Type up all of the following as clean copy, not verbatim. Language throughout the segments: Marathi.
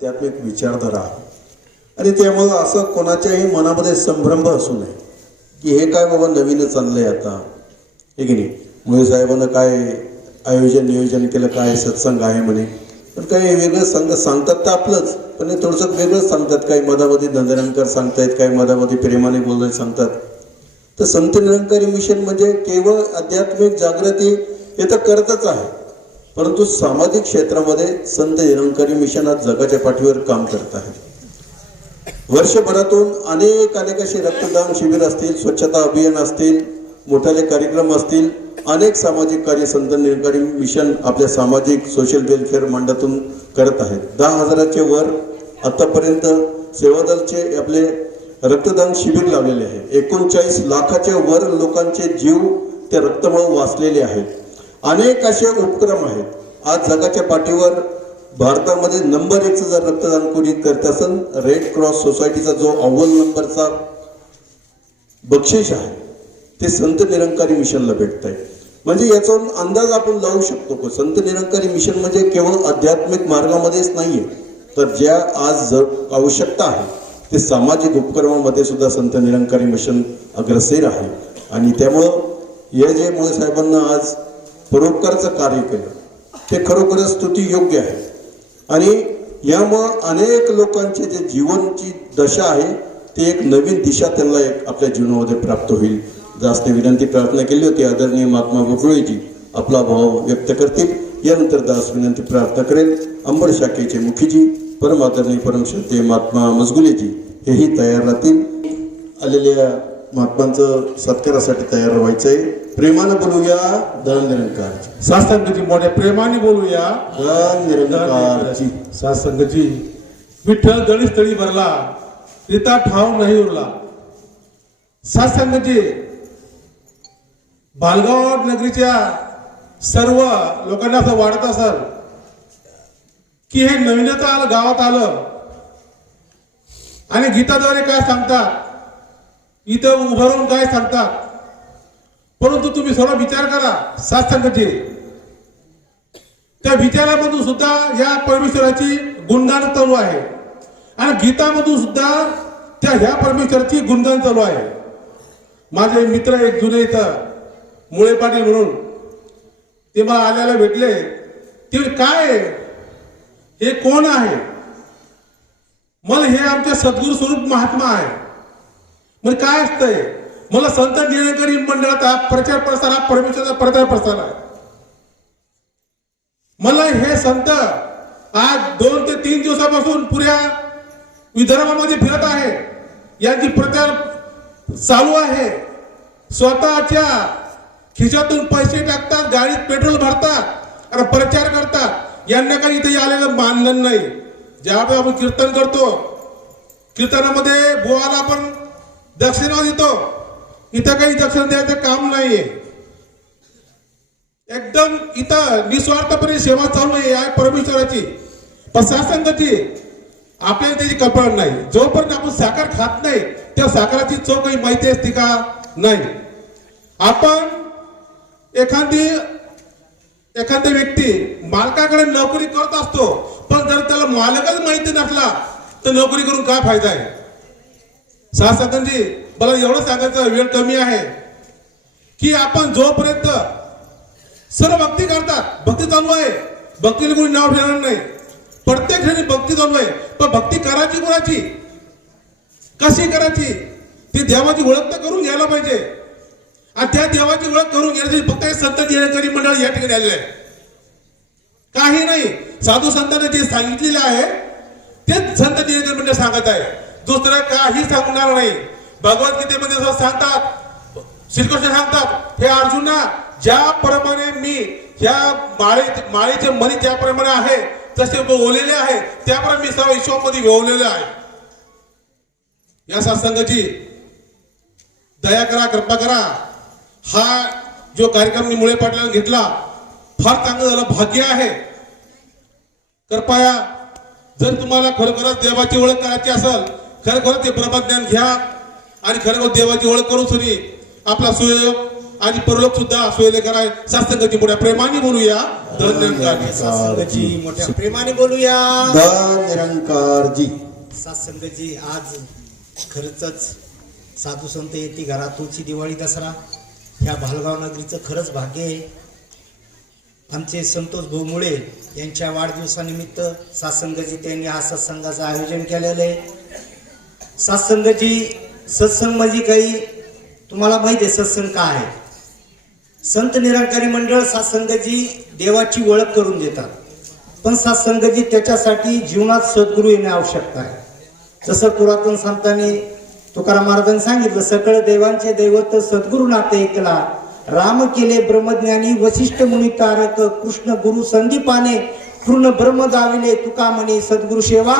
आध्यात्मिक विचारधारा आहे आणि त्यामुळे असं कोणाच्याही मनामध्ये संभ्रम असू नये की हे काय बाबा नवीनच चाललंय आता, हे की नाही. मोदी साहेबांना काय आयोजन नियोजन केलं, काय सत्संग आहे म्हणे, पण काही वेगळं सांगतात तर आपलंच, पण हे थोडंसं वेगळंच सांगतात. काही मधामध्ये धंदरंकर सांगतायत, काही मधामध्ये प्रेमाने बोलत सांगतात. तर संत निरंकारी मिशन म्हणजे केवळ आध्यात्मिक जागृती हे तर करतच आहे, परंतु सामाजिक क्षेत्रामध्ये संत निरंकारी मिशन आज जगाच्या पाठीवर काम करत आहे. वर्षभरातून अनेक असे रक्तदान शिबिर असतील, स्वच्छता अभियान असतील, मोठाले कार्यक्रम असतील, अनेक सामाजिक कार्य संत निरंकारी मिशन आपल्या सामाजिक सोशल वेलफेअर मंडळातून करत आहेत. 10,000च्या वर आतापर्यंत सेवादलचे आपले रक्तदान शिबिर लावलेले आहे. 39 लाखाच्या वर लोकांचे जीव त्या रक्तामुळे वाचलेले आहेत. अनेक असे उपक्रम आहेत. आज जगाच्या पाठीवर भारतामध्ये नंबर 1चं जर रक्तदान कोणी करत असेल, रेड क्रॉस सोसायटीचा जो अव्वल नंबरचा बक्षीस आहे ते संत निरंकारी मिशनला भेटत आहे. म्हणजे याचा अंदाज आपण लावू शकतो की संत निरंकारी मिशन म्हणजे केवळ आध्यात्मिक मार्गामध्येच नाहीये, तर ज्या आज आवश्यकता आहे ते सामाजिक उपक्रमामध्ये सुद्धा संत निरंकारी मिशन अग्रेसर आहे. आणि त्यामुळं हे जे मोदी साहेबांना आज परोपकारचं कार्य केलं ते खरोखरच स्तुती योग्य आहे. आणि यामुळं अनेक लोकांचे जे जीवनची दशा आहे ते एक नवीन दिशा त्यांना एक आपल्या जीवनामध्ये प्राप्त होईल. जास्त विनंती प्रार्थना केली होती. आदरणीय महात्मा गोकुळेजी आपला भाव व्यक्त करतील. यानंतर दास विनंती प्रार्थना करेल. अंबड शाखेचे मुखीजी परम आदरणीय परमश्रद्धेय महात्मा मजगुलेजी हेही तयार राहतील. आलेल्या महात्मांचं सत्कारासाठी तयार व्हायचंय. प्रेमानं बोलूया धन निरंकारची. सासंगजी मोठ्या प्रेमाने बोलूया धन निरंकारची. सासंगजी विठ्ठल गणेश तळी भरला, रिता ठाव नाही उरला. सासंगजी बालगाव नगरीच्या सर्व लोकांना असं वाटत असेल की हे नवीनच गावात आलं आणि गीताद्वारे काय सांगतात, इथं उभं राहून काय सांगतात. परंतु तुम्ही थोडा विचार करा सासंगजी, त्या विचारामधून सुद्धा या परमेश्वराची गुणगान चालू आहे आणि गीतामधून सुद्धा त्या ह्या परमेश्वराची गुणगान चालू आहे. माझे मित्र एक जुने इथं मुळे पाटील म्हणून ते मला आल्याला भेटले. ते काय हे कोण आहे? मला हे आमच्या सद्गुरू स्वरूप महात्मा आहे. म्हणजे काय असतंय? मला संत निरंकारी मंडळाचा प्रचार प्रसार हा परमेश्वराचा प्रचार प्रसार आहे. मला हे संत आज 2 ते 3 दिवसापासून पुऱ्या विदर्भामध्ये फिरत आहे. यांची प्रचार चालू आहे. स्वतःच्या खिशातून पैसे टाकतात, गाडीत पेट्रोल भरतात आणि प्रचार करतात. यांना काही इथे आलेलं मानधन नाही. ज्यावेळी आपण कीर्तन करतो, कीर्तनामध्ये बुवाला आपण दक्षिणा देतो, इथं काही दक्षिणा द्यायचं काम नाहीये. एकदम इथं निस्वार्थपणे सेवा चालू आहे परमेश्वराची. पण सासंगती आपल्याला त्याची कल्पना नाही. जोपर्यंत आपण साखर खात नाही त्या साखराची चव काही माहिती असते का? नाही. आपण एखादी व्यक्ती मालकाकडे नोकरी करत असतो, पण जर त्याला मालकच माहिती नसला तर नोकरी करून काय फायदा आहे? सासंगजी मला एवढं सांगायचं, वेळ कमी आहे, की आपण जोपर्यंत सर्व भक्ती करतात, भक्ती चालू आहे, भक्तीला कोणी नाव ठेवणार नाही. प्रत्येक जणी भक्ती चालू आहे, पण भक्ती करायची कोणाची, कशी करायची ती देवाची ओळख तर करून घ्यायला पाहिजे. आणि त्या देवाची ओळख करून घेण्यासाठी फक्त संत निरंकारी मंडळ या ठिकाणी आलेले आहे. काही नाही. साधू संतांनी जे सांगितलेले आहे तेच संत निरंकारी मंडळ सांगत आहे. दुसरं काही सांगणार नाही. भगवद्गीतेमध्ये असं सांगतात, श्रीकृष्ण सांगतात, हे अर्जुना, ज्याप्रमाणे मी ह्या माळेचे मणी ज्याप्रमाणे आहे तसे ओलेले आहे, त्याप्रमाणे मी सर्व विश्वामध्ये वेवलेले आहे. या सत्संगाची दया करा, कृपा करा. हा जो कार्यक्रम मी मुळे पाटलांना घेतला फार चांगलं झालं, भाग्य आहे. कृपया जर तुम्हाला खरोखरच देवाची ओळख करायची असेल, खरोखर ते ब्रह्मज्ञान घ्या आणि खरोखर देवाची ओळख करून सुनी आपला सुयोग आणि परलोक सुद्धा सोयले कराय शास्त्रगती मोठ्या प्रेमाने बोलूया. धन्यवाद. सत्संगजी मोठ्या प्रेमाने बोलूया. निरंकारजी. सत्संगजी आज खरंच साधू संत येते घरात, तुळची दिवाळी दसरा ह्या भालगाव नगरीचं खरंच भाग्य आहे. आमचे संतोष भाऊ मुळे यांच्या वाढदिवसानिमित्त सत्संगजी त्यांनी हा सत्संगाचं आयोजन केलेलं आहे. सत्संग म्हणजे काही तुम्हाला माहिती आहे सत्संग काय आहे. संत निरंकारी मंडळ सत्संगजी देवाची ओळख करून देतात, पण सत्संगजी त्याच्यासाठी जीवनात सद्गुरू येणे आवश्यक आहे. जसं पुरातन संतांनी तुकाराम महाराजांनी सांगितलं, सकळ देवांचे दैवत सद्गुरू नाते ऐकला, राम केले ब्रह्मज्ञानी वशिष्ठ मुनी तारक, कृष्ण गुरु संदीपाने पूर्ण ब्रह्म दाविले, तुका म्हणे सद्गुरु सेवा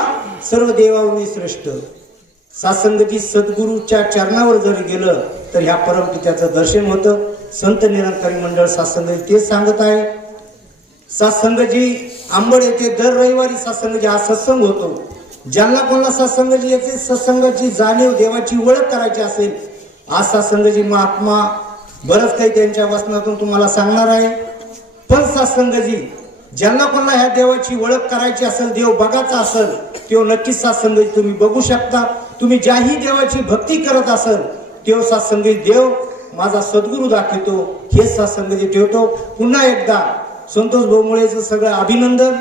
सर्व देवावनी श्रेष्ठ. सत्संगजी सद्गुरूच्या चरणावर जर गेलं तर ह्या परमपित्याचं दर्शन होतं. संत निरंकारी मंडळ सत्संगजी तेच सांगत आहे. सत्संगजी आंबड येथे दर रविवारी सत्संगजी हा सत्संग होतो. ज्यांना कोणाला सत्संगजी येते सत्संगाची जाणीव देवाची ओळख करायची असेल, आज सत्संगजी महात्मा बरंच काही त्यांच्या वचनातून तुम्हाला सांगणार आहे. पण सत्संगजी ज्यांना कोणाला ह्या देवाची ओळख करायची असेल, देव बघायचा असेल, तेव्हा नक्कीच सत्संगजी तुम्ही बघू शकता. तुम्ही ज्याही देवाची भक्ती करत असेल तेव्हा सत्संगजी देव माझा सद्गुरू दाखवतो, हे सत्संगजी ठेवतो. पुन्हा एकदा संतोष भाऊ मुळेचं सगळं अभिनंदन.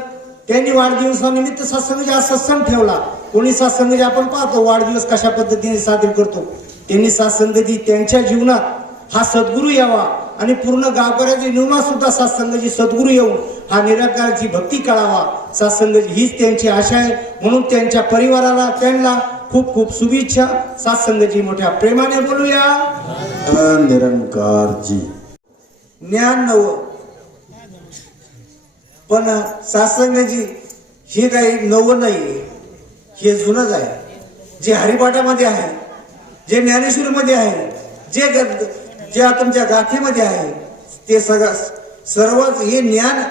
त्यांनी वाढदिवसानिमित्त सत्संगजी हा सत्संग ठेवला. कोणी सत्संगजी आपण पाहतो वाढदिवस कशा पद्धतीने साजरी करतो. त्यांनी सत्संगजी त्यांच्या जीवनात हा सद्गुरू यावा आणि पूर्ण गावकऱ्याच्या जीवनात सुद्धा सत्संगजी सद्गुरू येऊन हा निराकाराची भक्ती कळावा. सत्संगजी हीच त्यांची आशा आहे. म्हणून त्यांच्या परिवाराला त्यांना खूप खूप शुभेच्छा. सत्संगजी मोठ्या प्रेमाने बोलूया. निरंकारजी. ज्ञान नव, पण सत्संगजी हे काही नवं नाही, हे जुनच आहे. जे हरिपाठामध्ये आहे, जे ज्ञानेश्वरीमध्ये आहे, जे तुमच्या गाथेमध्ये आहे, ते सर्वच हे ज्ञान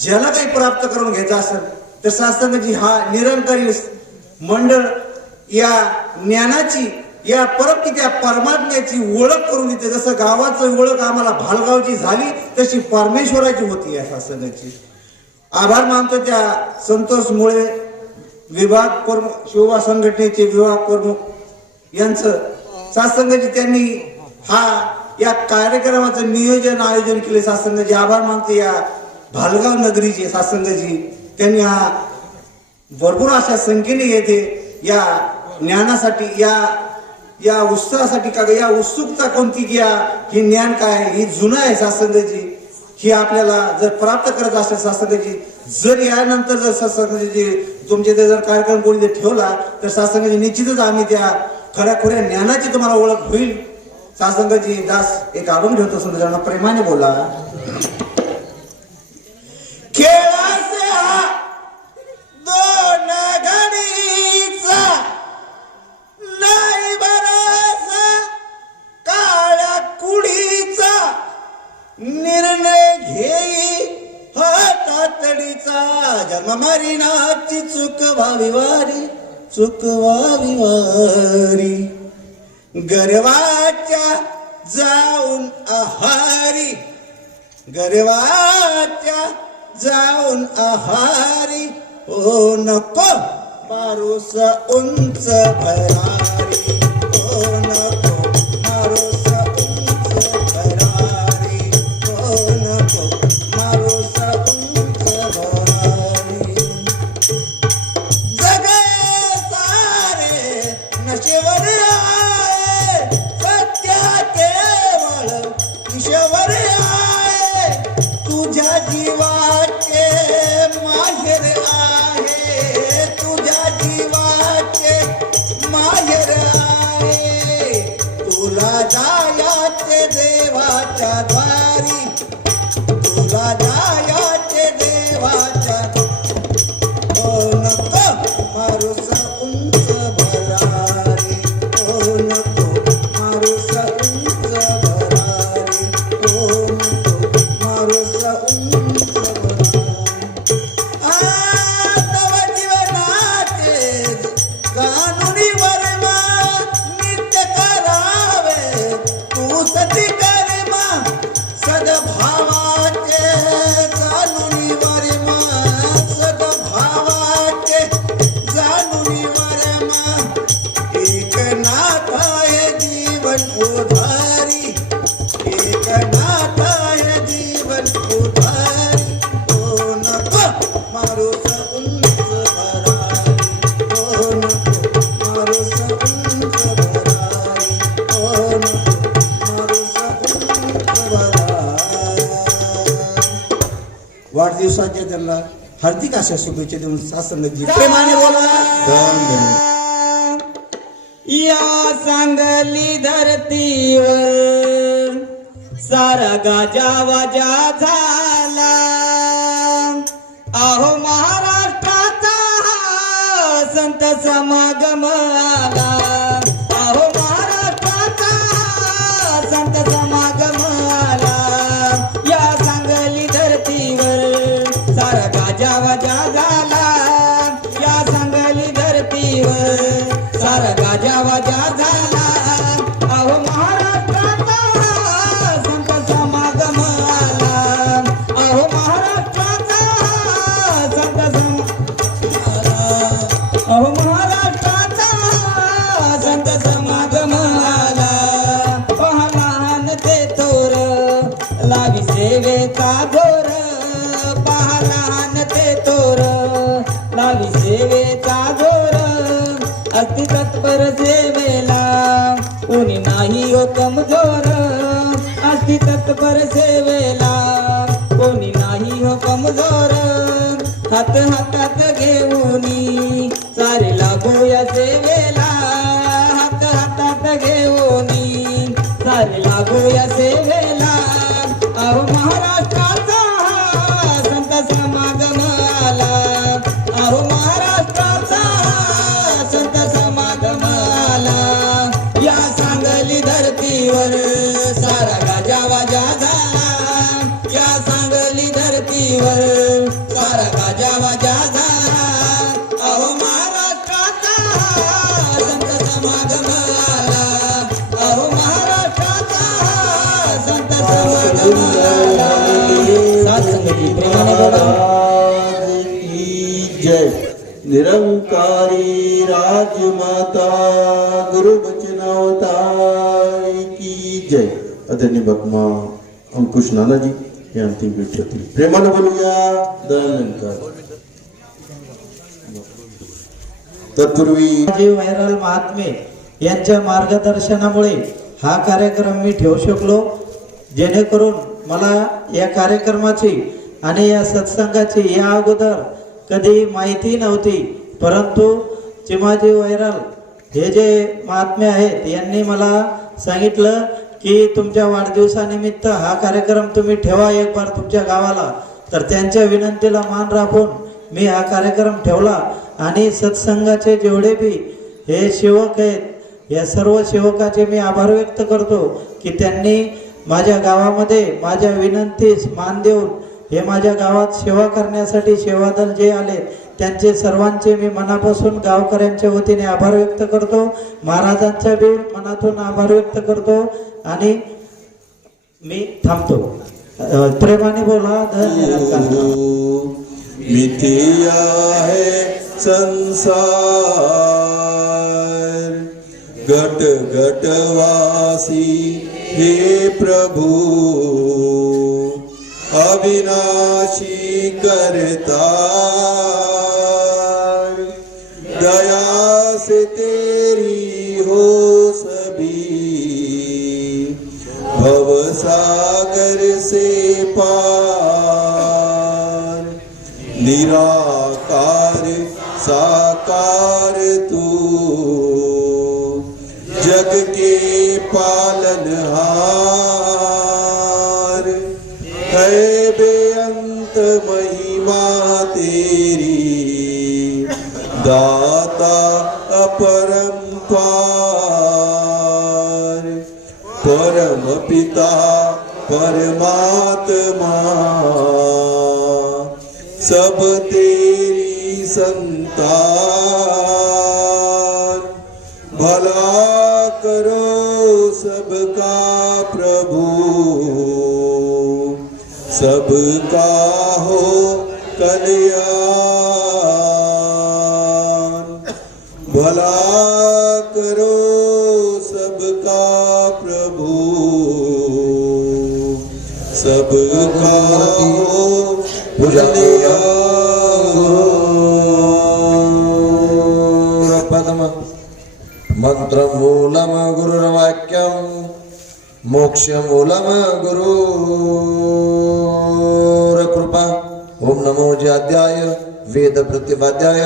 ज्याला काही प्राप्त करून घ्यायचं असेल तर सत्संगजी हा निरंकारी मंडळ या ज्ञानाची, या परमपित्या परमात्म्याची ओळख करून देते. जसं गावाचं ओळख आम्हाला भालगावची झाली तशी परमेश्वराची होती या सत्संगाची. आभार मानतो त्या संतोष मुळे विभाग प्रमुख, शिवबा संघटनेचे विभाग प्रमुख यांचं. सत्संगाची त्यांनी हा या कार्यक्रमाचं नियोजन आयोजन केले. सत्संगाची आभार मानते या भालगाव नगरीचे सत्संगाची. त्यांनी हा भरपूर अशा संख्येने येते या ज्ञानासाठी, या उत्साहासाठी. का या उत्सुकता कोणती, की हे ज्ञान काय, ही जुनं आहे सत्संगाची. ही आपल्याला जर प्राप्त करत असेल सत्संगाची, जर यानंतर जर सत्संगाची तुमचे ते जर कार्यक्रम कोणी जर ठेवला तर सत्संगाची निश्चितच आम्ही त्या खऱ्याखुऱ्या ज्ञानाची तुम्हाला ओळख होईल. सत्संगाची दास एक अभंग ठेवतो, सुंदर प्रेमाने बोला. खेळाचे हा दोन घडीचा नाही बरासा, काळ्या कुडीचा निर्णय घेई हातातडीचा. जन्म मारिनाची चूक व्हावी वारी, चूक व्हावी वारी. गर्वाच्या जाऊन आहारी, गर्वाच्या जाऊन आहारी. ओ नको मारूस उंच भरारी, ओ नको मारूस उंच भरारी, ओ नको मारूस उंच भरारी. जगे सारे नशेवर आहे, सत्य केवळ ईश्वर आहे. तुझ्या जीवाचे माहेर आहे, तुझ्या जीवाचे माहेर आहे. त्यांना हार्दिक अशा शुभेच्छा देऊन सासंगजी प्रेमाने बोला. या सांगली धरतीवर सारा गाजा वाजा झाला. अहो महाराष्ट्राचा संत समागम आला. अहो महाराष्ट्राचा संत समागम आला. या सांगली धरतीवर सारा गाजा वाजा झाला. या सांगली धरतीवर सारा गाजा वाजा झाला. अहो महाराष्ट्राचा संत समागम आला. अहो महाराष्ट्राचा संत अहो महाराष्ट्राचा संत समागम आला. पहा लहान ते थोर लावी सेवेचा घोर. पहा लहान ते थोर लावी सेवेचा घोर. अगदी तत्पर सेवेला कोणी नाही हो कमजोर. अगदी तत्पर सेवेला कोणी नाही हो कमजोर. हात हातात घेऊनी सारे लागो या सेवेला. हात हातात घेऊनी सारे लागो या सेवेला. अहो महाराष्ट्राचा संत समागम आला. अहो महाराष्ट्राचा संत समागम आला. या सांगली धरतीवर सारा गाजा वाजा झाला. या सांगली धरतीवर सारा गाजा वाजा झाला. अहो महाराष्ट्राचा संत समागम आला. अहो महाराष्ट्राचा संत समागम आला. सात संगती प्रेमाने बोला. की जय. निरंकारी राजमाता गुरु बचनावतारी की जय. आदरणीय भगमा अंकुश नानाजी हे अंतिम भेट होती. प्रेमाने बोलूया दयानंद. तत्पूर्वी माझे व्हायरल महात्मे यांच्या मार्गदर्शनामुळे हा कार्यक्रम मी ठेवू शकलो. जेणेकरून मला या कार्यक्रमाची आणि या सत्संगाची या अगोदर कधी माहिती नव्हती. परंतु चिमाजी व्हायरल हे जे महात्मे आहेत यांनी मला सांगितलं की तुमच्या वाढदिवसानिमित्त हा कार्यक्रम तुम्ही ठेवा एक बार तुमच्या गावाला. तर त्यांच्या विनंतीला मान राखून मी हा कार्यक्रम ठेवला. आणि सत्संगाचे जेवढे बी हे सेवक आहेत या सर्व सेवकाचे मी आभार व्यक्त करतो की त्यांनी माझ्या गावामध्ये माझ्या विनंतीस मान देऊन हे माझ्या गावात सेवा करण्यासाठी सेवादल जे आले त्यांचे सर्वांचे मी मनापासून गावकऱ्यांच्या वतीने आभार व्यक्त करतो. महाराजांचा बी मनातून आभार व्यक्त करतो आणि मी थांबतो. प्रेमाने बोला. धन्यवाद. मिथिया है संसार घट घटवासी हे प्रभु अविनाशी करतार दया से तेरी हो सभी भव सागर से पार निराकार साकार तू जग के पालनहार है बेअंत महिमा तेरी दाता अपरंपार परम पिता परमात्मा सब तेरी संतान भला करो सबका प्रभु सबका हो कल्याण भला करो सबका प्रभु सबका हो पदम मंत्रमूलम गुरुर्वाक्यम मोक्षमूलम गुरुर्कृपा ओम नमो जयाध्याय वेद प्रतिपाध्याय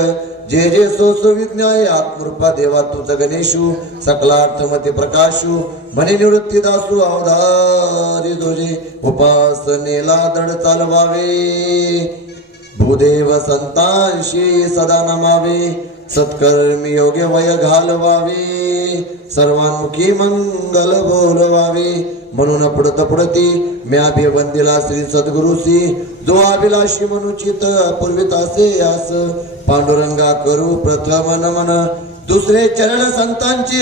जे जे सो विज्ञाय आत्मरूपा देवा तुझ गणेशु सकलार्थमती प्रकाशु म्हणे निवृत्ती दासू अवधारी दोजे उपासनेला दड चालवावे भूदेव संतांशी सदा नमावे सत्कर्मी योग्य वय घालवावे सर्वांमुखी मंगल बोलवावे म्हणून पडत पडती म्या बे वंदिला श्री सद्गुरुसी जो अभिलाषी मनुचित पूर्वितासे यास पांडुरंगा करू प्रथम नमन दुसरे चरण संतांची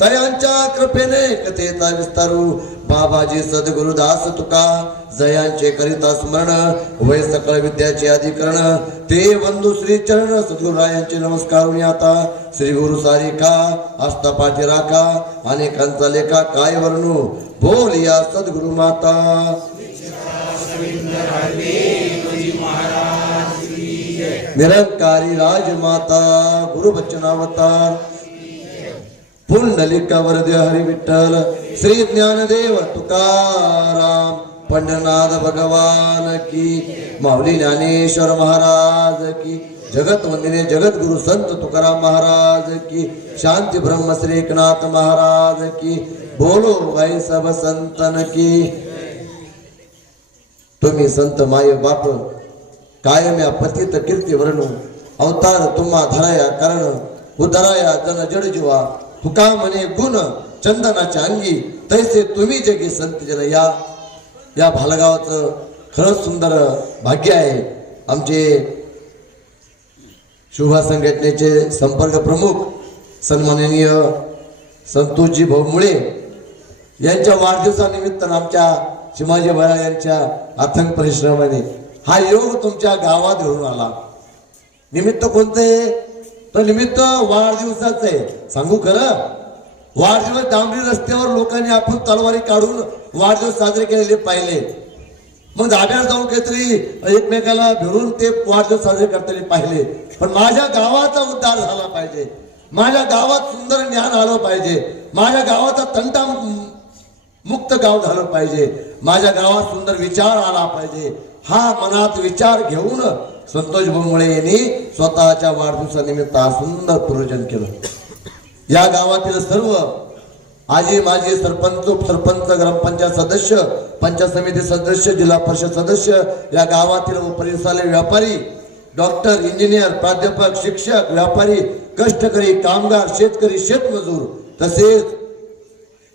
तयांच्या कृपेने कथेचा विस्तारू बाबाजी सद्गुरुदास तुका जयांचे करिता स्मरण वय सकळ विद्याचे अधिकरण ते बंधू श्री चरण सद्गुरुरायांचे नमस्कार आता श्री गुरु सारिका आस्था पाठी राखा अनेकांचा लेखा काय वर्णू बोल या सद्गुरु माता निरंकारी राजमाता गुरु बच्चनावतार पुंडलिका वरदे हरी विठ्ठल श्री ज्ञानदेव तुकाराम पंढरनाथ भगवान की माऊली ज्ञानेश्वर महाराज की जगत वंदिने जगत गुरु संत तुकाराम महाराज की शांती ब्रह्म श्री एकनाथ महाराज की बोलो भाई सब संतन की तुम्ही संत माय बाप कायम या पतित कीर्ती वर्णू अवतार तुम्हा धराया कारण उदराया जन जड जीवा तुका म्हणे गुण चंदनाच्या अंगी तैसे तुम्ही जगी संत जन या भालगावाचं खरंच सुंदर भाग्य आहे आमचे शुभा संघटनेचे संपर्क प्रमुख सन्माननीय संतोषजी भाऊ मुळे यांच्या वाढदिवसानिमित्त आमच्या शिवाजी भरा यांच्या अथक परिश्रमाने हा योग तुमच्या गावात घेऊन आला निमित्त कोणते तर निमित्त वाढदिवसाचं आहे सांगू खरं वाढदिवस डांबरी रस्त्यावर लोकांनी आपण तलवारी काढून वाढदिवस साजरे केलेले पाहिले मग धाब्यावर जाऊन काहीतरी एकमेकाला भिडून ते वाढदिवस साजरे करताना पाहिले पण माझ्या गावाचा उद्धार झाला पाहिजे माझ्या गावात सुंदर ज्ञान आलं पाहिजे माझ्या गावाचा तंटा मुक्त गाव झालं पाहिजे माझ्या गावात सुंदर विचार आला पाहिजे हा मनात विचार घेऊन संतोष भोंगळे यांनी स्वतःच्या वाढदिवसानिमित्त सुंदर पूजन केलं या गावातील सर्व आजी माजी सरपंच ग्रामपंचायत सदस्य पंचायत समिती सदस्य जिल्हा परिषद सदस्य या गावातील व परिसरातील व्यापारी डॉक्टर इंजिनियर प्राध्यापक शिक्षक व्यापारी कष्टकरी कामगार शेतकरी शेतमजूर तसेच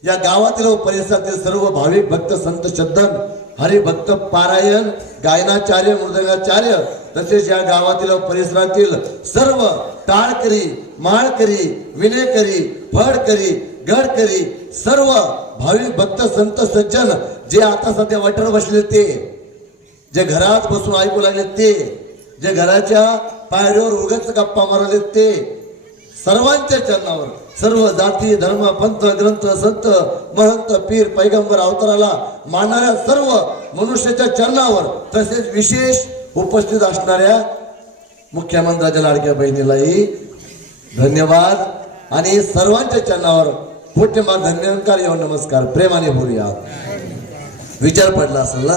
या गावातील व परिसरातील सर्व भाविक भक्त संत श्रद्धन हरिभक्त पारायण गायनाचार्य मृदंगाचार्य तसेच या गावातील व परिसरातील सर्व टाळकरी माळकरी विनेकरी फडकरी गडकरी सर्व भाविक भक्त संत सज्जन जे आता सध्या वाटेवर बसले ते जे घरात बसून ऐकू लागले ते जे घराच्या पायरीवर उगाच गप्पा मारले ते सर्वांच्या चरणावर सर्व जाती धर्म पंथ ग्रंथ संत महंत पीर पैगंबर अवताराला मानणाऱ्या सर्व मनुष्याच्या चरणावर तसेच विशेष उपस्थित असणाऱ्या मुख्यमंत्र्याच्या लाडक्या बहिणीलाही धन्यवाद आणि सर्वांच्या चरणावर मोठेमार धन्यकार येऊन नमस्कार प्रेमाने बोलूया विचार पडला असेल ना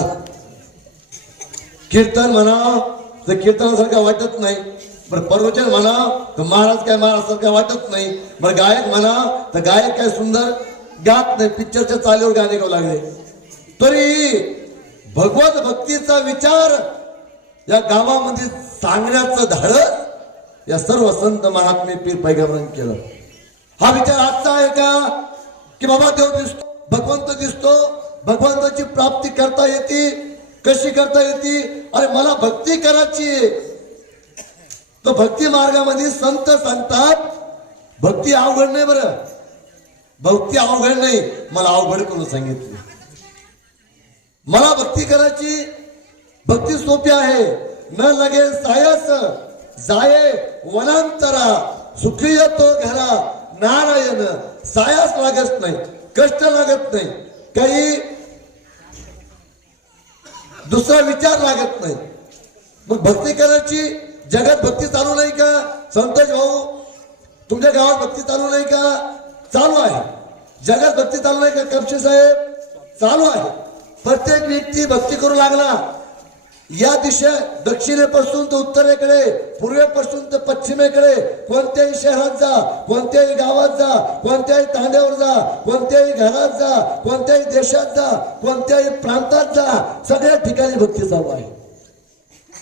कीर्तन म्हणा तर कीर्तनासारखं वाटत नाही बरं प्रवचन म्हणा तर महाराज काय महाराज वाटत नाही बरं गायक म्हणा तर गायक काय सुंदर गात नाही पिक्चरच्या चालीवर गाणे गाऊ लागले तरी भगवत भक्तीचा विचार या गावामध्ये सांगण्याचं धाडस या सर्व संत महात्मे पीर पैगंबरांनी केलं हा विचार आजचा आहे का की बाबा देव दिसतो भगवंत दिसतो भगवंताची प्राप्ती करता येते कशी करता येते अरे मला भक्ती करायची तो भक्ती मार्गामध्ये संत सांगतात भक्ती अवघड नाही बरं भक्ती अवघड नाही मला अवघड करून सांगितले मला भक्ती करायची भक्ती सोपी आहे न लगे सायस जाये वनांतरा सुखी तो घरा नारायण सायास लागत नाही कष्ट लागत नाही काही दुसरा विचार लागत नाही मग भक्ती करायची जगात भक्ती चालू नाही का संतोष भाऊ तुमच्या गावात भक्ती चालू नाही का चालू आहे जगात भक्ती चालू नाही का कपशे साहेब चालू आहे प्रत्येक व्यक्ती भक्ती करू लागला या दिशा दक्षिणेपासून तर उत्तरेकडे, पूर्वेपासून तर पश्चिमेकडे, कोणत्याही शहरात जा, कोणत्याही गावात जा, कोणत्याही तांड्यावर जा, कोणत्याही घरात जा, कोणत्याही देशात जा, कोणत्याही प्रांतात जा, सगळ्या ठिकाणी भक्ती चालू आहे.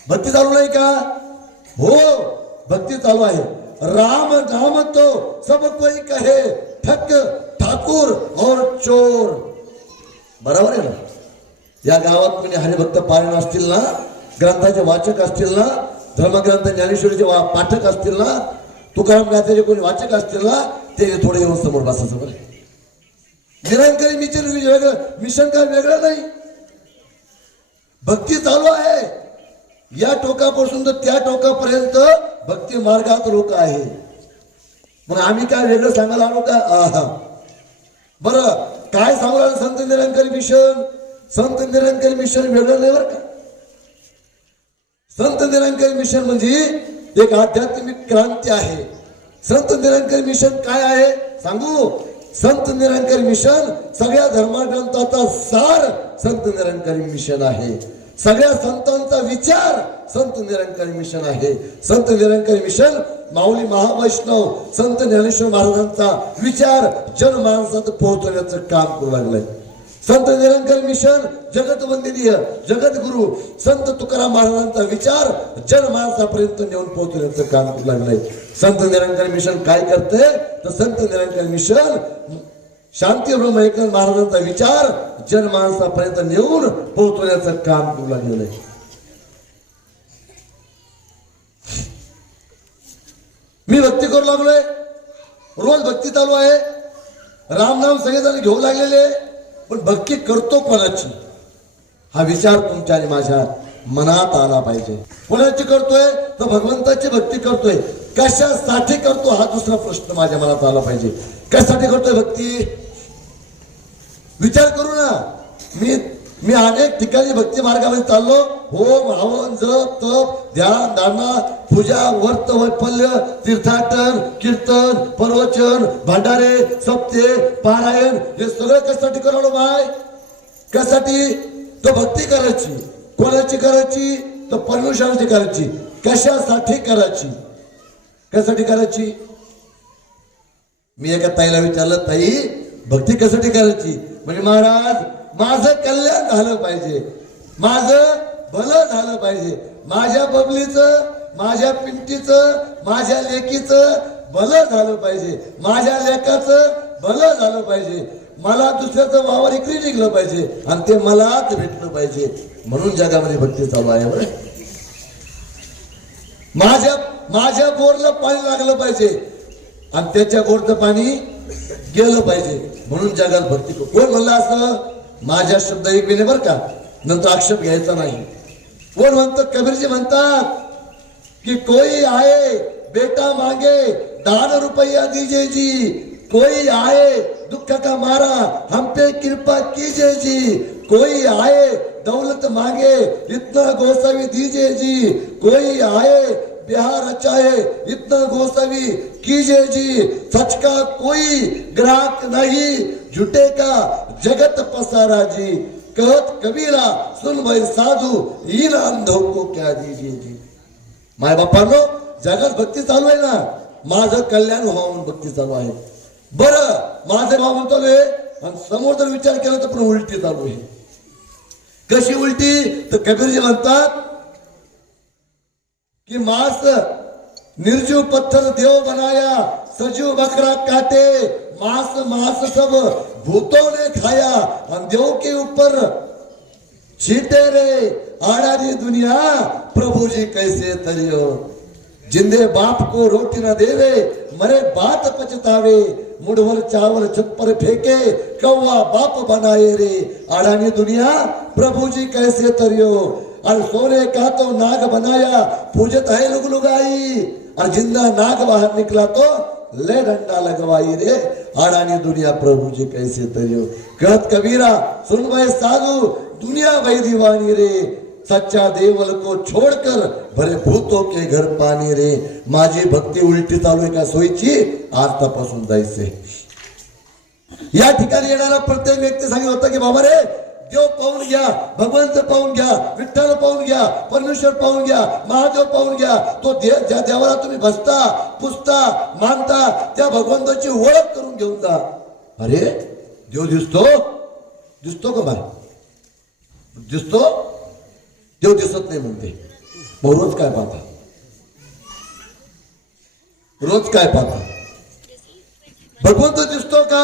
भक्ती चालू नाही का? हो, भक्ती चालू आहे. राम नाम तो सब कोई कहे, ठग ठाकुर और चोर. बरोबर आहे ना? या गावात कोणी हरिभक्त पारायण असतील ना, ग्रंथाचे वाचक असतील ना, धर्मग्रंथ ज्ञानेश्वरीचे पाठक असतील ना, तुकाराम गाथेचे कोणी वाचक असतील ना, ते थोडे येऊन समोर बसायचं. बरं, निरंकारी मिशन काय वेगळं नाही. भक्ती चालू आहे. या टोकापासून तर त्या टोकापर्यंत भक्ती मार्गात लोक आहे. मग आम्ही काय वेगळं सांगायला आलो का? बरं, काय सांगू लागलं संत निरंकारी मिशन? संत निरंकारी मिशन वेगळं नाही बरं का. संत निरंकारी मिशन म्हणजे एक आध्यात्मिक क्रांती आहे. संत निरंकारी मिशन काय आहे सांगू? संत निरंकारी मिशन सगळ्या धर्मग्रंथाचा सार संत निरंकारी मिशन आहे. सगळ्या संतांचा विचार संत निरंकारी मिशन आहे. संत निरंकारी मिशन माऊली महावैष्णव संत ज्ञानेश्वर महाराजांचा विचार जनमानसात पोहोचवण्याचं काम करू लागलंय. संत निरंकारी मिशन जगतवंदनीय जगद्गुरु संत तुकाराम महाराजांचा विचार जनमानसापर्यंत नेऊन पोहोचवण्याचं काम करू लागलंय. संत निरंकारी मिशन काय करते? तर संत निरंकारी मिशन शांती ब्रह्म एकनाथ महाराजांचा विचार जनमानसापर्यंत नेऊन पोहोचवण्याचं काम करू लागलेलं आहे. मी भक्ती करू लागलोय, रोज भक्ती चालू आहे, रामनाम संगीताने घेऊ लागलेले, पण भक्ती करतो कोणाची हा विचार तुमच्या आणि माझ्या मनात आला पाहिजे. कोणाची करतोय? तर भगवंताची भक्ती करतोय. कशासाठी करतो हा दुसरा प्रश्न माझ्या मनात आला पाहिजे. कशासाठी करतोय भक्ती? विचार करू ना. मी अनेक ठिकाणी भक्ती मार्गामध्ये चाललो. होम हवन जप तप ध्यान धारणा पूजा वर्त वैफल्य तीर्थाटन कीर्तन प्रवचन भंडारे सप्ते पारायण हे सगळं कशासाठी करावं बाय? कशासाठी? तर भक्ती करायची. कोणाची करायची? तर परमेश्वराची करायची. कशासाठी करायची? कशासाठी करायची? मी एका ताईला विचारलं, ताई भक्ती कशासाठी करायची? म्हणजे महाराज माझं कल्याण झालं पाहिजे, माझं भलं झालं पाहिजे, माझ्या बबलीचं माझ्या पिंटीचं माझ्या लेकीचं भलं झालं पाहिजे, माझ्या लेकाचं भलं झालं पाहिजे, मला दुसऱ्याचं वावर इकडे निघलं पाहिजे आणि ते मलाच भेटलं पाहिजे. म्हणून जगामध्ये भक्ती चालू आहे. बरं, माझ्या बोरला पाणी लागलं पाहिजे आणि त्याच्या बोरचं पाणी गेलं पाहिजे म्हणून जगात भक्ती. कोण म्हणलं असं? माझ्या शब्द एक बिने बर का, नंतर आक्षेप घ्यायचा नाही. कोण म्हणतं? कबीरजी म्हणतात कि कोई आए बेटा मांगे दान रुपया दीजिए जी, कोई आए दुख का मारा हम पे कृपा कीजिए जी, कोई आए दौलत मांगे इतना गोसावी दीजिए जी, कोई आए बिहार रचाए इतना गोसावी कीजिए जी, सच का कोई ग्राहक नहीं झूठे का जगत पसारा जी, कहत कबीरा सुन भाई साधू इन अंधों को क्या दीजिए जी. माय बापांनो, जगात भक्ती चालू आहे ना, माझं कल्याण व्हावं भक्ती चालू आहे. बरं, माझे भाव म्हणतो आणि समोर जर विचार केला तर पण उलटी चालू आहे. कशी उलटी? तर कबीरजी म्हणतात कि मांस निर्जीव पत्थर देव बनाया, सजीव बकरा काटे, मांस सब भूतों ने खाया और देव के ऊपर छीटे रे आड़ारी दुनिया प्रभु जी कैसे तरियो, जिंदे बाप को रोटी न दे रे मरे बात पछतावे, मुढ़वर चावल छप्पर फेंके कौवा बाप बनाए रे, आड़ानी दुनिया प्रभु जी कैसे तरियो, और सोने का तो नाग बनाया पूजत है लुग लुगाई, और जिंदा नाग बाहर निकला तो ले डंडा लगवाई रे, आड़ानी दुनिया प्रभु जी कैसे तरियो. कहत कबीरा सुन भाई साधु दुनिया भाई दीवानी रे, सच्चा देवल को छोड़कर भरे भूतों के घर पानी रे. माझी भक्ती उलटी चालू आहे का सोयीची? आज तपासून जायचे. या ठिकाणी येणारा प्रत्येक व्यक्ती सांगितलं होतं की बाबा रे देव पाहून घ्या, भगवंत पाहून घ्या, विठ्ठल पाहून घ्या, परमेश्वर पाहून घ्या, महादेव पाहून घ्या. तो ज्या देवाला तुम्ही बसता, पुजता, मानता, त्या भगवंताची ओळख करून घेऊन जा. अरे देव दिसतो का बाय? दिसतो? देव दिसत नाही म्हणते. मग रोज काय पाहता? रोज काय पाहता? भगवंत दिसतो का?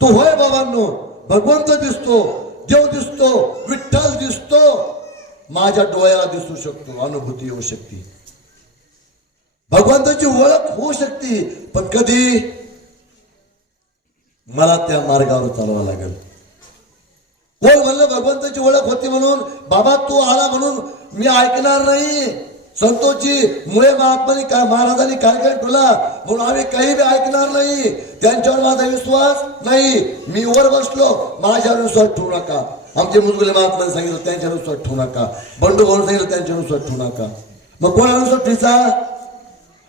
तो होय बाबांनो, भगवंत दिसतो, देव दिसतो, विठ्ठल दिसतो. माझ्या डोळ्याला दिसू शकतो, अनुभूती येऊ शकते, भगवंताची ओळख होऊ शकते. पण कधी? मला त्या मार्गावर चालवावं लागेल. कोण म्हणलं भगवंताची ओळख होती म्हणून? बाबा तू आला म्हणून मी ऐकणार नाही. संतोषजी मुळे महाराजांनी कार्यक्रम ठेवला म्हणून आम्ही काही बी ऐकणार नाही. त्यांच्यावर माझा विश्वास नाही. मी वर बसलो, माझ्यावर विश्वास ठेवू नका. आमचे मुजगुले महात्माने सांगितलं त्यांच्यावर विश्वास ठेवू नका. बंडू भाऊन सांगितलं त्यांच्यावर विश्वास ठेवू नका. मग कोणावर विश्वास ठेवायचा?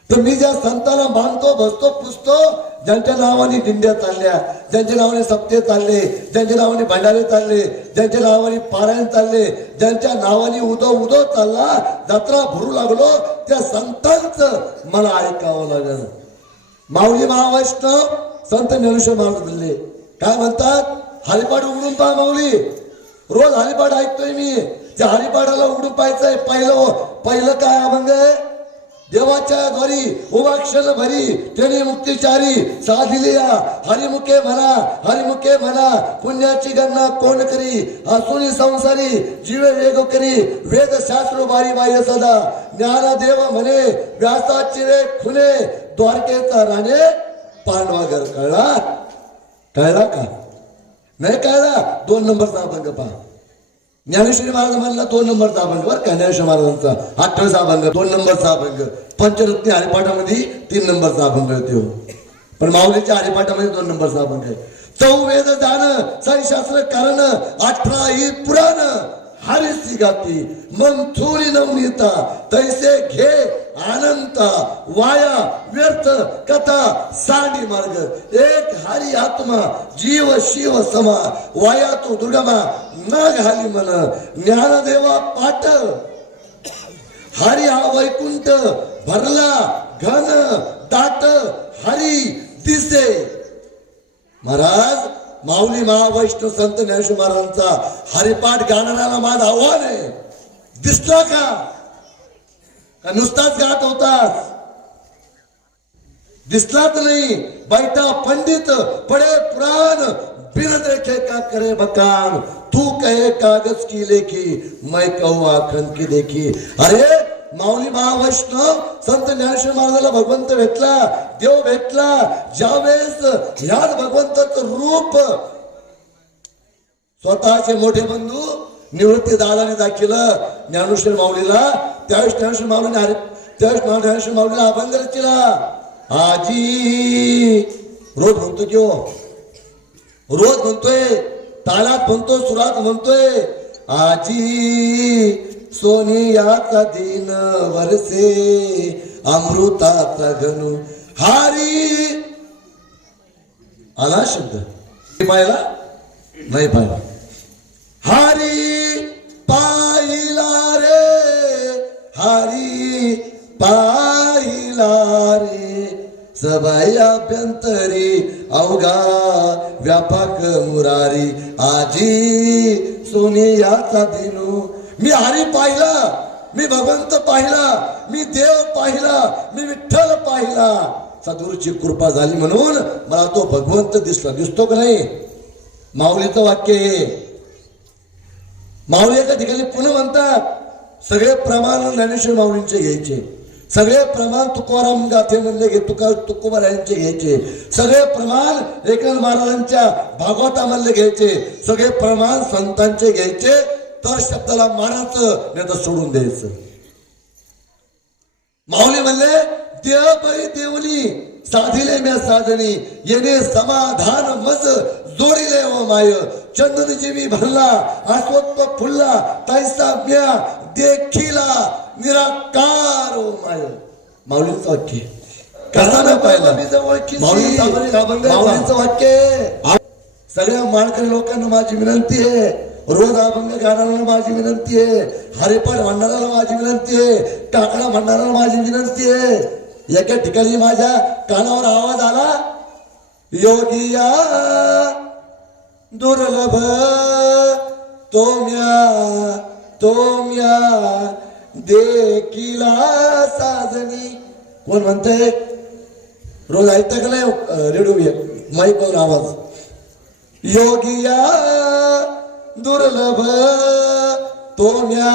तर मी ज्या संतांना मानतो, बसतो, पुजतो, ज्यांच्या नावाने दिंड्या चालल्या, ज्यांच्या नावाने सप्ते चालले, ज्यांच्या नावाने भंडारे चालले, ज्यांच्या नावाने पारायण चालले, ज्यांच्या नावाने उदो चालला, जत्रा भरू लागलो, त्या संतांचं मला ऐकावं लागलं. माऊली महावैष्णव संत ज्ञानेश्वर महाराज बोलले, काय म्हणतात? हरिपाठ उघडून पहा माऊली. रोज हरिपाठ ऐकतोय मी. त्या हरिपाठाला उघडून पाहायचंय. पहिलं काय अभंग आहे? देवाच्या द्वारी उभाक्षर भरी तेने मुक्तिचारी साधिलिया हरिमुखे म्हणा पुण्याची गणना कोण करी हसुनी संसारी जीवे वेग करी वेद शास्त्र बारी बाह्य सदा ज्ञानदेव म्हणे व्यासाची रे खुने द्वारकेचा राणे पांडवागर. कळला का? नाही कळला? 2 नंबरचा अभंग पहा. ज्ञानेश्वरी महाराज म्हणला 2 नंबरचा अभंग बरं का. ज्ञानेश्वर महाराजांचा 28वा अभंग 2 नंबरचा अभंग. पंचरत्नी हरिपाठामध्ये 3 नंबरचा अभंग येतो. पण माऊलीच्या हरिपाठामध्ये 2 नंबरचा अभंग आहे. 4 वेद जाण 6 शास्त्र कारण 18 ही पुराण हरिसी गाती मंथुरी नवनीता तैसे घे अनंत वाया व्यर्थ कथा सांडी मार्ग एक हरी आत्मा जीव शिव समा वाया तो दुर्गमा न घाली मन ज्ञानदेवा पाठ हरी हा वैकुंठ भरला घन दाट हरी दिसे. महाराज माऊली महावैष्णव संत ज्ञानेश्वर महाराजांचा हरिपाठ गाणाऱ्याला माझं आव्हान आहे. दिसला का नुसताच गात होतास? दिसलाच नाही. बैठा पंडित पडे पुराण बिन देखे का करे बकान तू कहे कागज की लेखी मैं कहूँ आखन की देखी. अरे माऊली महावैष्णव संत ज्ञानेश्वर महाराजाला भगवंत भेटला, देव भेटला. ज्यावेळेस ह्याच भगवंताचं रूप स्वतःचे मोठे बंधू निवृत्ती दादाने दाखिलं ज्ञानेश्वर माऊलीला. त्यावेळेस ज्ञानेश्वर माऊलीला अभंग रचिला. आजी रोज म्हणतो की हो, रोज म्हणतोय, तालात म्हणतो, सुरात म्हणतोय. आजी सोनियाचा दिन वरसे अमृताचा घनु हारी. आला शब्द पाहिला? नाही पाहिला. हारी पाहिला रे, हारी पाहिला रे सबाई अभ्यंतरी अवघा व्यापक मुरारी. आजी सोनियाचा दिनू. मी हरी पाहिला, मी भगवंत पाहिला, मी देव पाहिला, मी विठ्ठल पाहिला. सद्गुरूची कृपा झाली म्हणून मला तो भगवंत दिसला. दिसतो का नाही? माऊलीचं वाक्य हे. माऊली एका ठिकाणी पुन्हा म्हणतात सगळे प्रमाण ज्ञानेश्वर माऊलींचे घ्यायचे, सगळे प्रमाण तुकोराम गाथे म्हणले घे तुकोबा यांचे घ्यायचे, सगळे प्रमाण एकनाथ महाराजांच्या भागवतामधले घ्यायचे, सगळे प्रमाण संतांचे घ्यायचे. तर शब्दाला मारायचं नाही तर सोडून द्यायचं. माऊली म्हणले देव बाई देवली साधिले म्या साधनी येणे समाधान मज जोडिले व माय चंदन जीवी भरला आश्वत्व फुलला तैसा म्या देखिला निराकार व माय. माऊलींचं वाक्य कसा न पाहिला? माऊलींचं वाक्य. सगळ्या माळकरी लोकांना माझी विनंती आहे, रोज अभंग गाणाऱ्याला माझी विनंती आहे, हरिपाठ म्हणणाऱ्याला माझी विनंती आहे, काकडा म्हणणाऱ्याला माझी विनंती आहे. एका ठिकाणी माझ्या कानावर आवाज आला, योगिया दुर्लभ तोम्या देखिला साजनी. कोण म्हणतंय? रोज ऐकता का नाही रेडिओ माईकवर आवाज? योगिया दुर्लभ तोम्या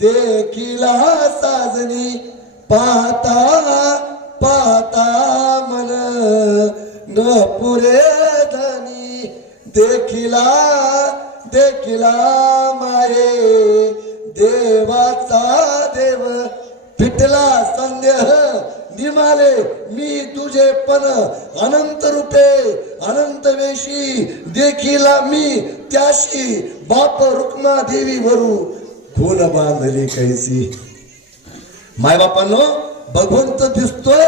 देखिला साजनी, पाहता पाहता मन न पुरे धनी, देखिला माये देवाचा देव, फिटला संदेह निमाले मी तुझे पण, अनंत रूपे अनंत वेशी देखिला मी त्याशी, बाप रुक्मा देवी वरू खून बांधली कैसी. मायबापांनो, भगवंत दिसतोय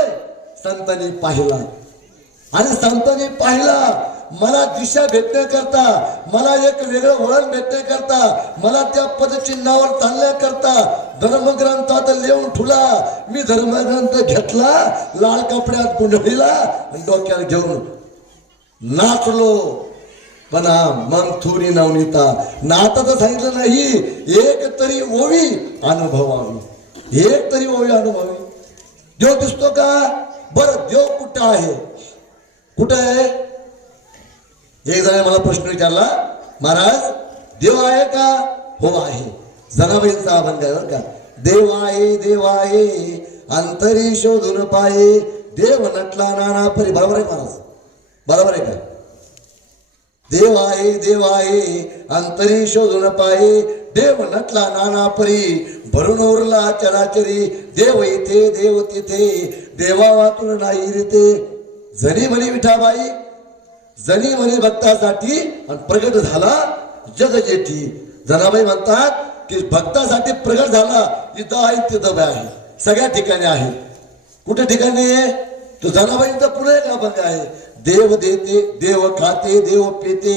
संतांनी पाहिला, आणि संतांनी पाहिला मला दिशा भेटण्याकरता, मला एक वेगळं वळण भेटण्याकरता, मला त्या पदचिन्हावर चालण्याकरता धर्मग्रंथात लिहून ठुला. मी धर्मग्रंथ घेतला, लाल कपड्यात गुंडळीला डोक्यात घेऊन नाचलो. पण मग थोडी नवनीता नाता तर सांगितलं नाही, एक तरी ओवी अनुभवावी, एक तरी ओवी अनुभवावी. देव दिसतो का? बरं, देव कुठं आहे? कुठं आहे? एक जण मला प्रश्न विचारला, महाराज देव आहे का? हो आहे. जनाबाईंचा अभंग आहे बरं का. देव आहे अंतरी शोधून पाये, देव नटला नाना परी. बरोबर आहे महाराज? बरोबर आहे का? देव आहे अंतरी शोधून पाये, देव नटला नाना परी, भरून उरला चराचरी, देव इथे देव तिथे, देवा वाचून नाही रीते. जनी म्हणे विठाबाई, जनी म्हणे भक्तासाठी, आणि प्रगट झाला जग जेठी. जनाबाई म्हणतात की भक्तासाठी प्रगट झाला, इथं आहे तिथं आहे, सगळ्या ठिकाणी आहे. कुठे ठिकाणी आहे? तो जनाबाईंचा पुढे एक अभंग आहे, देव देते देव खाते देव पिते,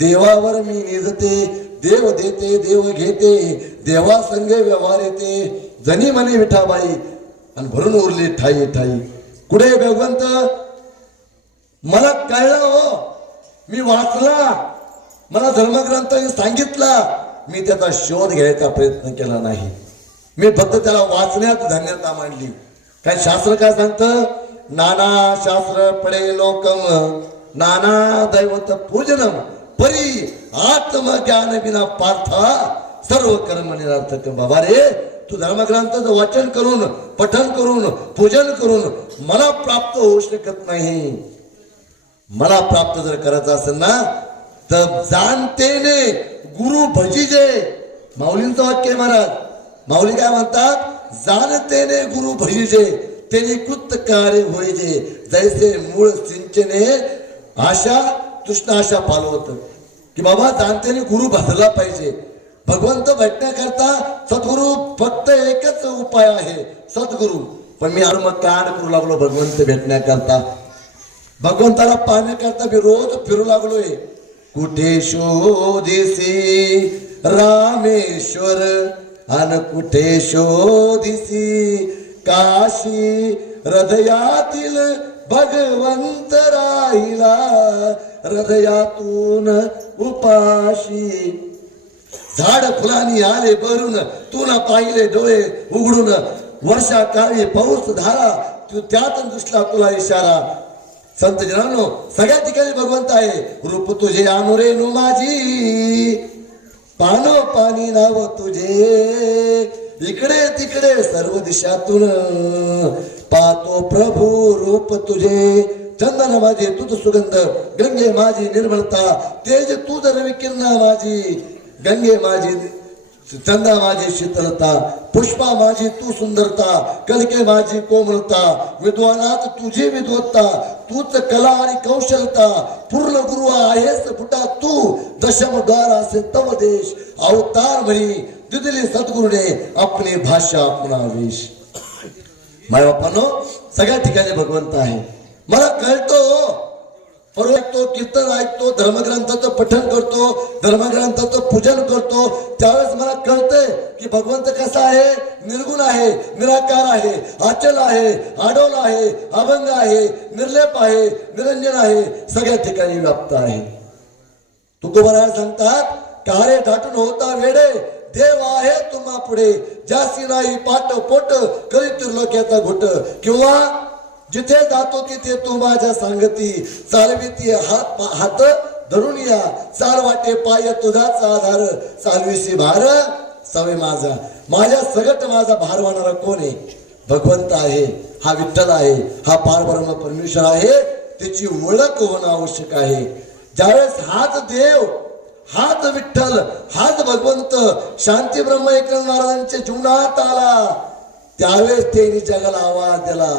देवावर मी निजते, देव देते देव घेते, देवा संग व्यवहार येते. जनी म्हणे विठाबाई, आणि भरून उरली ठाई ठाई. कुठे भगवंत? मला कळलं हो, मी वाचला, मला धर्मग्रंथाने सांगितला, मी त्याचा शोध घ्यायचा प्रयत्न केला नाही. मी फक्त त्याला वाचण्यात धन्यता मांडली. काय शास्त्र काय सांगतं? नाना शास्त्र पडे लोकम, नाना दैवत पूजनम, परी आत्मज्ञान विना पार्था सर्व कर्म निरर्थक. बाबा रे, तू धर्मग्रंथाचं वाचन करून, पठन करून, पूजन करून मला प्राप्त होऊ शकत नाही. मला प्राप्त जर करायचं असेल ना, तर जाणतेने गुरु भजीजे. माऊलींचं वाक्य आहे महाराज. माऊली काय म्हणतात? जाणतेने गुरु भजीजे, तेने कृत कार्य होईजे, जैसे मूळ सिंचने आशा तृष्ण आशा पालवत. की बाबा जाणतेने गुरु भजला पाहिजे. भगवंत भेटण्याकरता सद्गुरु फक्त एकच उपाय आहे, सद्गुरु. पण मी मग कान करू लागलो भगवंत भेटण्याकरता, भगवंताला पाहण्याकरता मी रोज फिरू लागलोय. कुठे शोधिसी रामेश्वर, अन कुठे शोधिसी काशी, हृदयातील भगवंत राहिला, हृदयातून उपाशी. झाड फुलांनी आले भरून, तू न पाहिले डोळे उघडून, वर्षा काळी पाऊस धारा, तू त्यात दिसला तुला इशारा. संत जनांनो, सगळ्या ठिकाणी भगवंत आहे. रूप तुझे अनुरेणू माझी, पानो पाणी नाव तुझे, इकडे तिकडे सर्व दिशातून पाहतो प्रभू रूप तुझे. चंदन माझे तुझ सुगंध, गंगे माझी निर्मलता, तेज तू रवी किरणा माझी, गंगे माझी चंदा माझी शीतलता, पुष्पा माझी तू सुंदरता, कलके माझी कोमलता, विद्वानात तुझी विद्वत्ता, तूच कला आणि कौशलता, पूर्ण गुरु आहेस फुटा तू, दशमद्वार असे तव देश, अवतार म्हणी दिदली सद्गुरुने आपली भाषा पुन्हा वेश. माय बापानो, सगळ्या ठिकाणी भगवंत आहे. मला कळतो फरो ऐकतो, कीर्तन ऐकतो, धर्मग्रंथाचं पठण करतो, धर्मग्रंथाचं पूजन करतो, त्यावेळेस मला कळतंय की भगवंत कसा आहे, निर्गुण आहे, निराकार आहे, अचल आहे, आडोल आहे, अभंग आहे, निर्लेप आहे, निरंजन आहे, सगळ्या ठिकाणी व्याप्त आहे. तुकोबाराय सांगतात, कारे दाटून होता वेडे, देव आहे तुम्हा पुढे, जास्ती नाही पाट पोट, करी त्रिलोक्याचा घोट. किंवा जिथे जातो तिथे तू माझ्या सांगती, चालविती हात धरून या, चाल वाटे पाय तुझाच आधार, चालविसी भार सवे माझा. माझ्या सगट माझा भार वाहणारा कोण आहे? भगवंत आहे, हा विठ्ठल आहे, हा पारब्रह्म परमेश्वर आहे. त्याची ओळख होणं आवश्यक आहे. ज्यावेळेस हाच देव, हाच विठ्ठल, हाच भगवंत शांती ब्रह्म एकनाथ महाराजांच्या जीवनात आला, त्यावेळेस त्यांनी जगाला आवाज दिला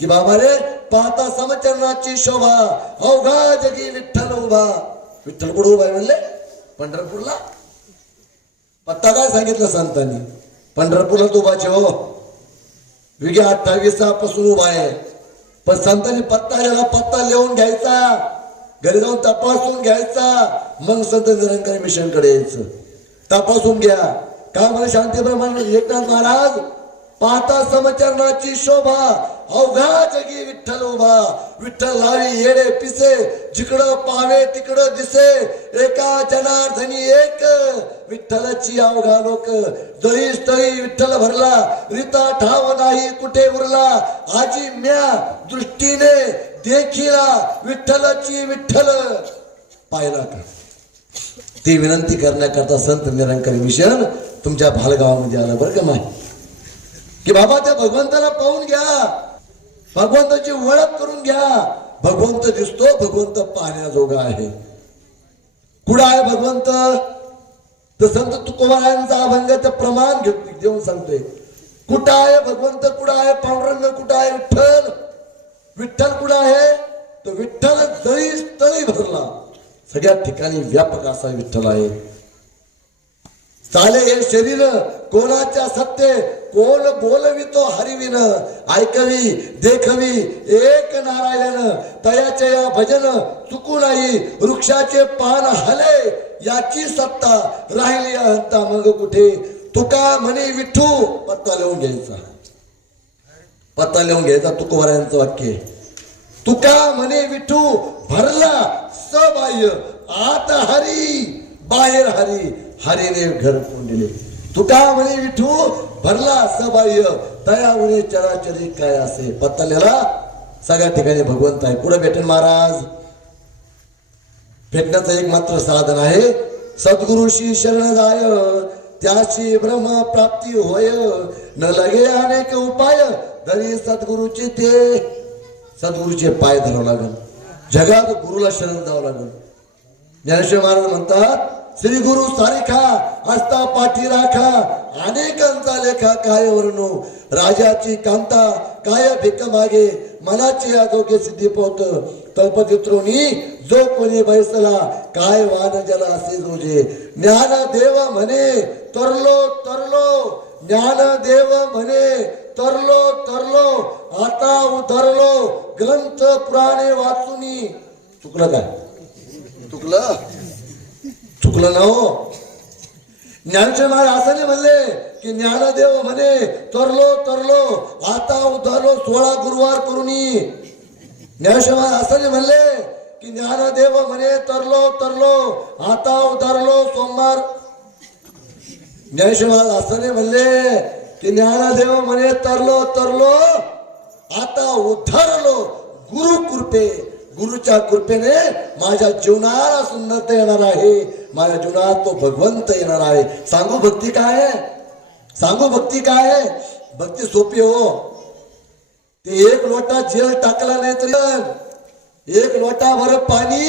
की बाबा रे, पाहता समचरणाची शोभा, अवघा जगी विठ्ठल उभा. विठ्ठल कुठं उभा आहे म्हणले? पंढरपूरला. पत्ता काय सांगितलं संतांनी? पंढरपूरला तो उभाचे हो, विगे 28 पासून उभा आहे. पण संतांनी पत्ता याला पत्ता लिहून घ्यायचा, घरी जाऊन तपासून घ्यायचा, मग संत निरंकारी मिशन कडे यायचं. तपासून घ्या. का म्हणे शांती ब्रह्म एकनाथ महाराज, पाहता समचरणाची शोभा, अवघा जगी विठ्ठल उभा. विठ्ठल लावी येडे पिसे, जिकडं पावे तिकडं दिसे, एका जनार्दनी एक, विठ्ठलाची अवघा लोक. जळी स्थळी विठ्ठल भरला, रीता ठाव नाही कुठे उरला, आजी म्या दृष्टीने देखिला, विठ्ठलाची विठ्ठल पाहिला का. ती विनंती करण्याकरता संत निरंकारी मिशन तुमच्या भालगावामध्ये आलं बरं का माय, की बाबा त्या भगवंताला पाहून घ्या, भगवंताची ओळख करून घ्या. भगवंत दिसतो, भगवंत पाहण्याजोगा आहे. कुठं आहे भगवंत? तर संत तुकोबारायांचा अभंगाचं प्रमाण देऊन सांगतोय. कुठं आहे भगवंत? कुठं आहे पांडुरंग? कुठं आहे विठ्ठल? विठ्ठल कुठं आहे? तर विठ्ठल जळी तळी भरला, सगळ्या ठिकाणी व्यापक असा विठ्ठल आहे. चाले हे शरीर कोणाच्या सत्य, कोण बोलवितो हरिविन, ऐकवी देखवी एक नारायण, तयाचे या भजन चुकू नाही, वृक्षाचे पान हले याची सत्ता, राहिली अहंता मग कुठे. तुका म्हणे विठू, पत्ता लिहून घ्यायचा, पत्ता लिहून घ्यायचा. तुकोबारायांचं वाक्य, तुका म्हणे विठू, भरला सबाह्य, आत हरी बाहेर हरी, हरीने घर कोंडिले. तुका म्हणे विठू, भरला सबाह्य, तया उणे चराचरी काय असे. पत्ता लिहिला, सगळ्या ठिकाणी भगवंत आहे. कुठं भेटेल महाराज? भेटण्याचं एक मात्र साधन आहे, सद्गुरुशी शरण जाय, त्याशी ब्रह्म प्राप्ती होय, न लगे अनेक उपाय, धरी सद्गुरुचे ते. सद्गुरूचे पाय धरावं लागेल, जगात गुरुला शरण जावं लागेल. ज्ञानेश्वर महाराज म्हणतात, श्री गुरु सारिखा हस्ता पाठी राखा, अनेकांचा लेखा काय वर्णो, राजाची कांता काय भिक मागे, मनाची आजोगे सिद्धी पोत, तल्पचित्रोनी जो कोणी बैसला, काय वान जला असे जोजे. ज्ञान देव म्हणे तरलो तरलो, ज्ञान देव म्हणे तरलो तरलो, आता उतरलो ग्रंथ पुराणे वाचुनी. चुकलं काय? चुकलं? चुकलं ना हो. ज्ञानेश्वर महाराज असं नाही म्हणले की ज्ञानदेव म्हणे तरलो तरलो, आता उतरलो 16 गुरुवार करूनी. ज्ञानेश्वर महाराज असं नाही म्हणले की ज्ञानदेव म्हणे तरलो तरलो, आता उतरलो सोमवार. ज्ञानेश्वर महाराज असं नाही म्हणले की ज्ञानदेव म्हणे तरलो तरलो, आता उतरलो गुरु कृपे. गुरुच्या कृपेने माझ्या जीवनाला सुंदरता येणार आहे, माझ्या जीवनात तो भगवंत येणार आहे. सांगू भक्ती काय आहे? सांगू भक्ती काय आहे? भक्ती सोपी हो. ते एक लोटा जेल टाकला नाही तरी, एक लोटा भर पाणी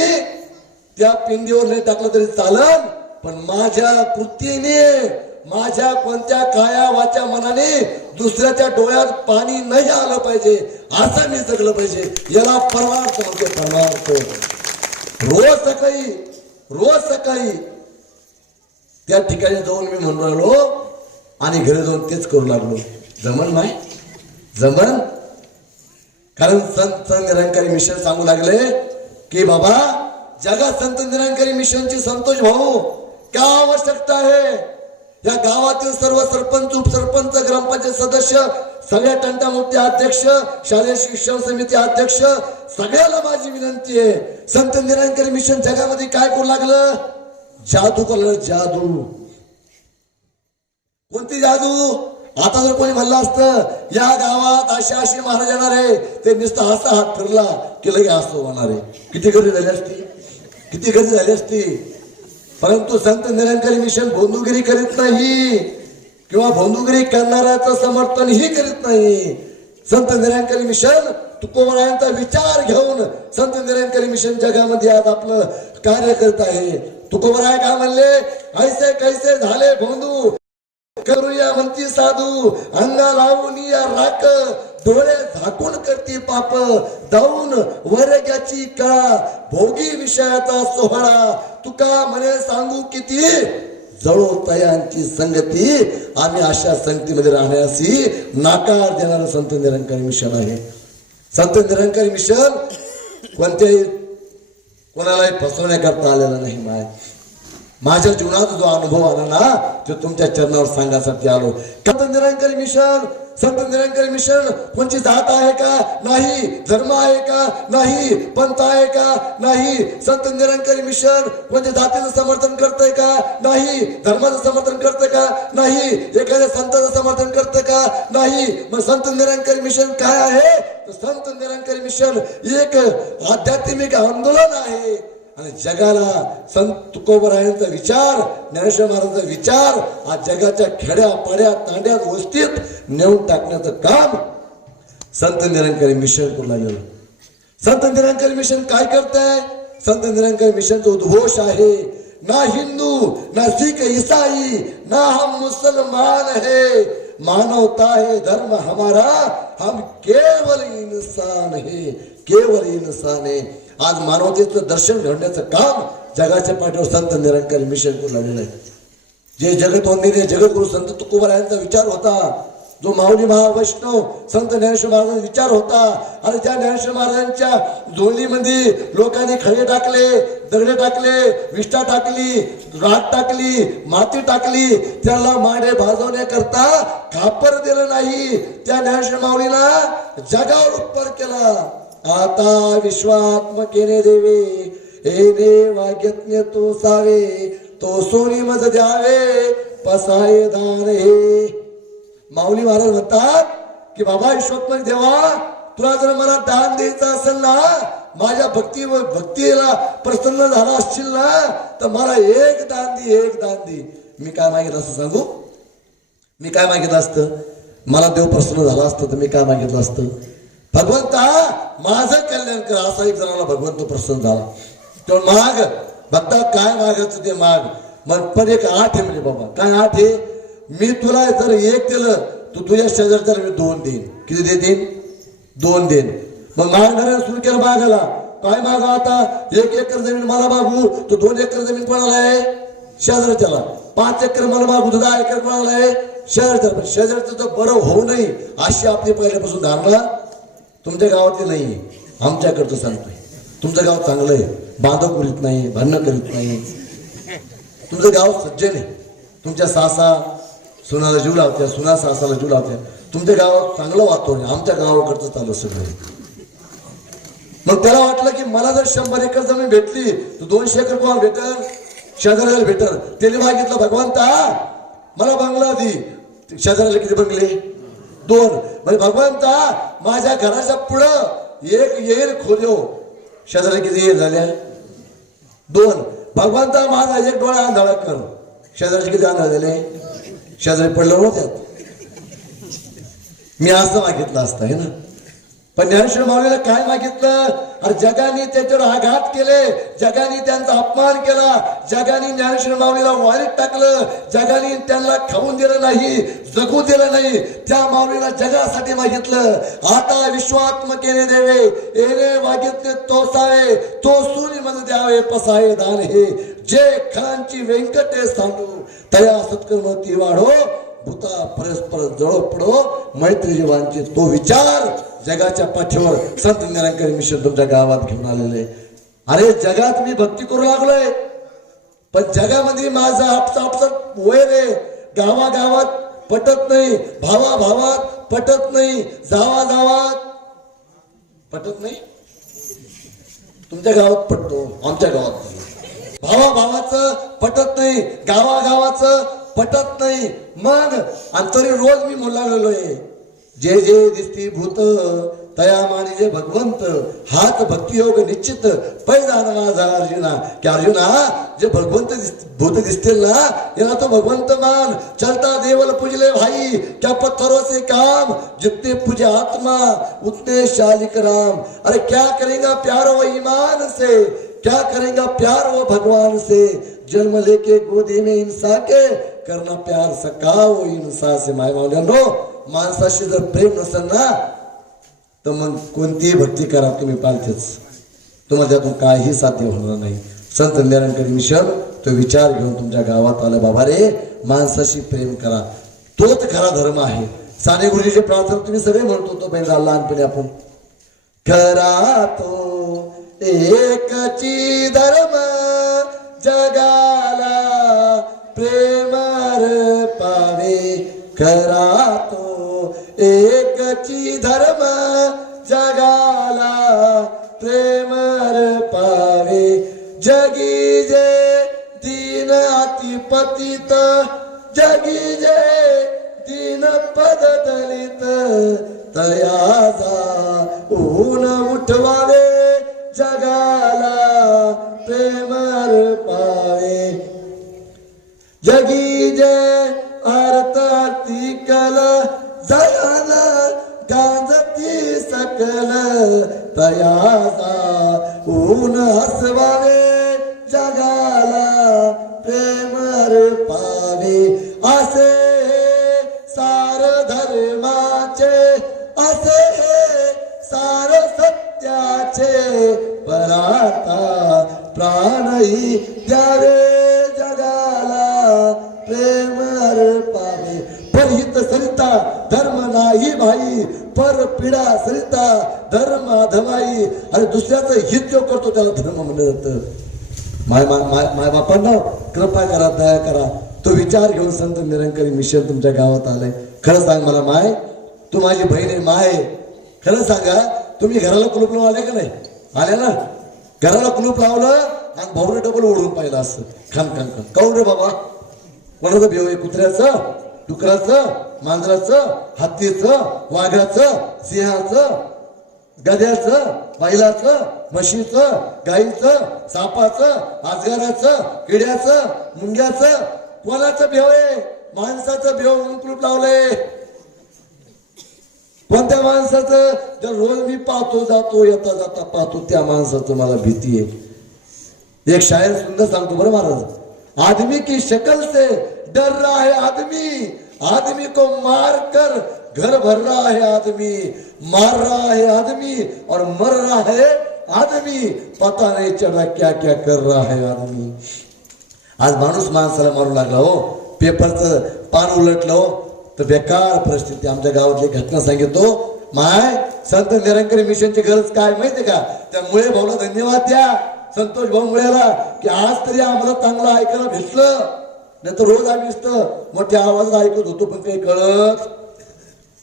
त्या पिंडीवर नाही टाकलं तरी चालन, पण माझ्या कृतीने, माझ्या कोणत्या काया वाच्या मनाने दुसऱ्याच्या डोळ्यात पाणी नाही आलं पाहिजे, असं मी जगलं पाहिजे. याला परमार्थ म्हणते, परमार्थ. रोज सकाळी त्या ठिकाणी जाऊन मी म्हणून राहिलो आणि घरी जाऊन तेच करू लागलो. जमन नाही जमन, कारण संत निरंकारी मिशन सांगू लागले की बाबा जगात संत निरंकारी मिशनची संतोष भाऊ काय आवश्यकता आहे. या गावातील सर्व सरपंच उपसरपंच ग्रामपंचायत सदस्य सगळ्या तंटामुक्ती अध्यक्ष शालेय शिक्षण समिती अध्यक्ष सगळ्याला माझी विनंती आहे. संत निरंकारी मिशन जगामध्ये काय करू लागलं. जादू करू. जादू. कोणती जादू. आता जर कोणी म्हणलं असतं या गावात अशी महाराज येणार आहे ते नुसतं असा हात फिरला की लगे असं होणार आहे. किती गर्दी झाली असती. किती गर्दी झाली असती. परंतु संत निरंकारी मिशन भोंदूगिरी करीत नाही किंवा भोंदूगिरी करणाऱ्याचं समर्थनही करीत नाही. संत निरंकारी मिशन तुकोबरायांचा विचार घेऊन संत निरंकारी मिशन जगामध्ये आज आपलं कार्य करत आहे. तुकोबराय काय म्हणले. ऐसे कैसे झाले भोंदू करूया म्हणती साधू अंगा लावून या राख डोळे झाकून करती पाप दाऊन वरग्याची कळा भोगी विषयाचा सोहळा तुका म्हणे सांगू किती जळो तयांची संगती आम्ही अशा संगतीमध्ये राहण्यासी नाकार देणारं संत निरंकारी मिशन आहे. संत निरंकारी मिशन कोणत्याही कोणालाही फसवण्याकरता आलेलं नाही. माझ्या जीवनात जो अनुभव आला ना तो तुमच्या चरणावर सांगण्यासाठी आलो. संत निरंकारी मिशन. संत निरंकारी मिशन कोणची जात आहे का नाही. धर्म आहे का नाही. पंथ आहे का नाही. संत निरंकारी मिशन कोणत्या जातीचं समर्थन करतंय का नाही. धर्माचं समर्थन करतं का नाही. एखाद्या संताचं समर्थन करतं का नाही. मग संत निरंकारी मिशन काय आहे. संत निरंकारी मिशन एक आध्यात्मिक आंदोलन आहे आणि जगाला संत तुकोबरायांचा विचार ज्ञानेश्वर महाराजांचा विचार आज जगाच्या खेड्या पाड्या तांड्यात वस्तीत नेऊन टाकण्याचं काम संत निरंकारी मिशन करू लागलं. संत निरंकारी मिशन काय करतंय. संत निरंकारी मिशनचा उद्घोष आहे ना हिंदू ना सिख ईसाई ना हम मुसलमान है मानवता है धर्म हमारा हम केवल इंसान है. केवल इंसान है. आज मानवतेचं दर्शन घडण्याचं काम जगाच्या पाठीवर संत निरंकारी मिशन करू लागलेलं आहे. जे जगतवंदनीय जगद्गुरु संत तुकोबरायांचा विचार होता. जो माऊली महावैष्णव संत ज्ञानेश्वर महाराजांचा विचार होता. आणि त्या ज्ञानेश्वर महाराजांच्या झोळीमध्ये लोकांनी खडे टाकले दगडे टाकले विष्ठा टाकली राख टाकली माती टाकली. त्याला माडे भाजवण्याकरता खापर दिलं नाही. त्या ज्ञानेश्वर माऊलीला जगावर उपकार केला. आता विश्वात्मकेने देवे एने वाग्यज्ञ तो सावे तो सोनी मज द्यावे पसाये दान हे. माऊली महाराज म्हणतात की बाबा विश्वात्मक देवा तुला जर मला दान द्यायचं असेल ना माझ्या भक्तीला प्रसन्न झाला असशील ना तर मला एक दान दे. एक दान दे. मी काय मागितलं असं सांगू. मी काय मागितलं असतं. मला देव प्रसन्न झाला असतं तर मी काय मागितलं असतं. भगवंता माझं कल्याण कर. असा एक जणाला भगवंत प्रसन्न झाला. तो माग भक्ता काय मागायचं ते माग. मग पण एक आठ आहे म्हणजे बाबा काय आठ आहे. मी तुला जर एक दिलं तू तुझ्या शेजारच्याला मी 2 देईन. किती देईन. 2 देईन. मग मागणाऱ्याने सुरू केलं मागायला. काय मागा आता 1 एकर जमीन मला मागू तो 2 एकर जमीन कोणाला आहे शेजारच्याला. 5 एकर मला मागू तर 10 एकर कोणाला आहे शेजारच्याला. शेजारचं तर बरं होऊ नये अशी आपली पहिल्यापासून धारणा तुमच्या गावातली नाही. आमच्याकडचं सांगतोय. तुमचं गाव चांगलं आहे. बांधव करीत नाही भांडणं करीत नाही. तुमचं गाव सज्जन आहे. तुमच्या सासा सुनाला जीव लावत्या सुना सासाला जीव लावत्या. तुमच्या गावात चांगलं वातावरण आहे. आमच्या गावाकडचं चालू सगळं. मग त्याला वाटलं की मला जर 100 एकर जमीन भेटली तर 200 एकर कोणाला भेटल शेजाऱ्याला भेटल. त्याने मागितलं भगवंता मला बंगला दे. शेजाऱ्याला किती बंगले 2. म्हणजे भगवंता माझ्या घराच्या पुढं एक येईल खोल्यो शेजाऱ्याला किती येईल झाल्या 2. भगवंता माझा एक डोळा आंधळा कर. शेजारचे किती आंधळा झाले. शेजारी पडलं नव्हत्यात. मी असं मागितलं असतं आहे ना. पण ज्ञानेश्वर माऊलीला काय मागितलं. अरे जगाने त्याच्यावर आघात केले. जगाने त्यांचा अपमान केला. जगाने ज्ञानेश्वर माऊलीला वारीत टाकलं. जगाने त्यांना खाऊन दिलं नाही जगू दिलं नाही. त्या माऊलीला जगासाठी मागितलं. आता विश्वात्मकेने देवे एने वागितले तो सावे तो सुनी मध्ये द्यावे पसाये दान हे जे खरांची व्यंकटे सांडू तया सत्कर्म ती वाढो भूता परस्पर जळो पडो मैत्री जीवांचे. तो विचार जगाच्या पाठीवर संत निरंकारी मिशन तुमच्या गावात घेऊन आलेले. अरे जगात मी भक्ती करू लागलोय, पण जगामध्ये माझं आपसात वैर आहे. गावागावात पटत नाही, भावाभावात पटत नाही, जावात पटत नाही. तुमच्या गावात पटतो, आमच्या गावात नाही. भावाभावाचं पटत नाही, गावागावाचं पटत नाही. मग आणि तरी रोज मी म्हणलोय, जे जे दिसती भूत तया मानी जे भगवंत, हाच भक्ती योग निश्चित पैजाना माझा अर्जुना. की अर्जुना, जे भगवंत भूत दिसतील ना, याला तो भगवंत मान. चलता देवल पूजले भाई, क्या पत्थरों से काम, जितने पूजे आत्मा उतने शालिक राम. अरे क्या करेगा प्यार वो ईमान से, क्या करेगा प्यार वो भगवान से. जन्म लेके गोदी में इंसा के, करना प्यार सका वो इंसा से. माय मावल्यांनो, माणसाशी जर प्रेम नसेल ना, तर मग कोणतीही भक्ती करा तुम्ही पालथेच, तुम्हाला त्यातून काही साध्य होणार नाही. संत निरंकारी मिशन तो विचार घेऊन तुमच्या गावात आला. बाबा रे, माणसाशी प्रेम करा, तोच खरा धर्म आहे. साने गुरुजीचे प्रार्थना तुम्ही सगळे म्हणतो तो पहिला लहानपणी आपण. खरा तो एकची धर्म, जगाला प्रेम पावे. खरा तो एकची धर्म, जगाला प्रेम पावे. जगी जे दीन अति पतित, जगी जे दीन पद दलित, तयाचा ऊन उठवावे. जगाला प्रेम पावे. जगी जे अर्थाती कल, जयान गांजती सकल, तयाचा ऊन हसवावे. जगाला प्रेम पावे. असे सार धर्माचे, असे सार सत्याचे, पराता प्राणही द्यावे. जगाला प्रेम पावे. परहित सरिता धर्म नाही भाई, पर पिढा सरिता धर्म अधमाई. आणि दुसऱ्याचं हित जो करतो त्याला धर्म म्हणलं जातं. माय बापांना कृपा करा, दया करा. तो विचार घेऊन संत निरंकारी मिशन तुमच्या गावात आलंय. खरं सांग मला माय, तू माझी बहीण आहे माय. खरं सांगा, तुम्ही घराला कुलूप लावून आले का नाही? आले ना. घराला कुलूप लावलं आणि भाऊने डबल ओढून पाहिलं असतं. खान खान खान. काऊन रे बाबा? कोणाचं भेव आहे? कुत्र्याचं, डुकराचं, मांजराचं, हत्तीचं, वाघाचं, सिंहाचं, गध्याचं, बैलाचं, म्हशीचं, गाईचं, सापाचं, आजगाराचं, किड्याचं, मुंग्याचं. कोणाचं भेव आहे? माणसाचं भेव म्हणून कुलूप लावलंय. कोणत्या माणसाचं? जर रोज मी पाहतो, जातो, येता जाता पाहतो, त्या माणसाचं मला भीती आहे. एक शायर सुंदर सांगतो बरं महाराज. आदमी की शक्ल से डर रहा है आदमी, आदमी को मार कर घर भर रहा है आदमी, मार रहा है आदमी और मर रहा है आदमी, पता नहीं चला क्या क्या कर रहा है आदमी. आज माणूस माणसाला मारू लागला हो. पेपरचं पान उलटलं हो, तर बेकार परिस्थिती. आमच्या गावातली घटना सांगितलो. माय, संत निरंकारी मिशनची गरज काय माहितीये का? त्या मुळे भाऊला धन्यवाद द्या, संतोष भाऊ मुळेला, की आज तरी आम्हाला चांगलं ऐकायला भेटलं. नाही तर रोज आम्ही मोठ्या आवाजात ऐकत होतो पण काही कळत.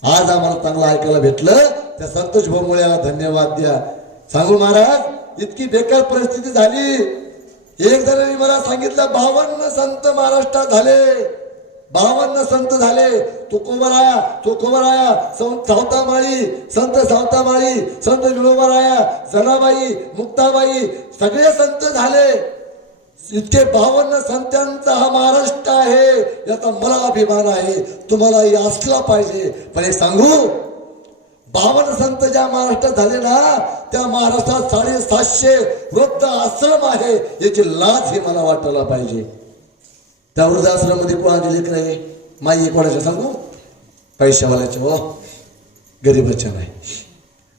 आज आम्हाला चांगलं ऐकायला भेटलं. त्या संतोष भाऊ मुळेला धन्यवाद द्या. सांगू महाराज, इतकी बेकार परिस्थिती झाली. एक जणांनी मला सांगितलं 52 संत महाराष्ट्रात झाले, 52 संत झाले. तुकोबराया, सावतामाळी, संत सावतामाळी, संत विनोबाराया, जनाबाई, मुक्ताबाई, सगळे संत झाले. इतके 52 संतांचा हा महाराष्ट्र आहे, याचा मला अभिमान आहे. तुम्हालाही असला पाहिजे. पण एक सांगू, 52 संत ज्या महाराष्ट्रात झाले ना, त्या महाराष्ट्रात 750 वृद्ध आश्रम आहे. याची लाज ही मला वाटायला पाहिजे. त्या वृद्धाश्रमामध्ये कोणाचे लेकर आहे? माई कोणाच्या सांगू? पैशावाल्याच्या हो, गरीबाच्या नाही.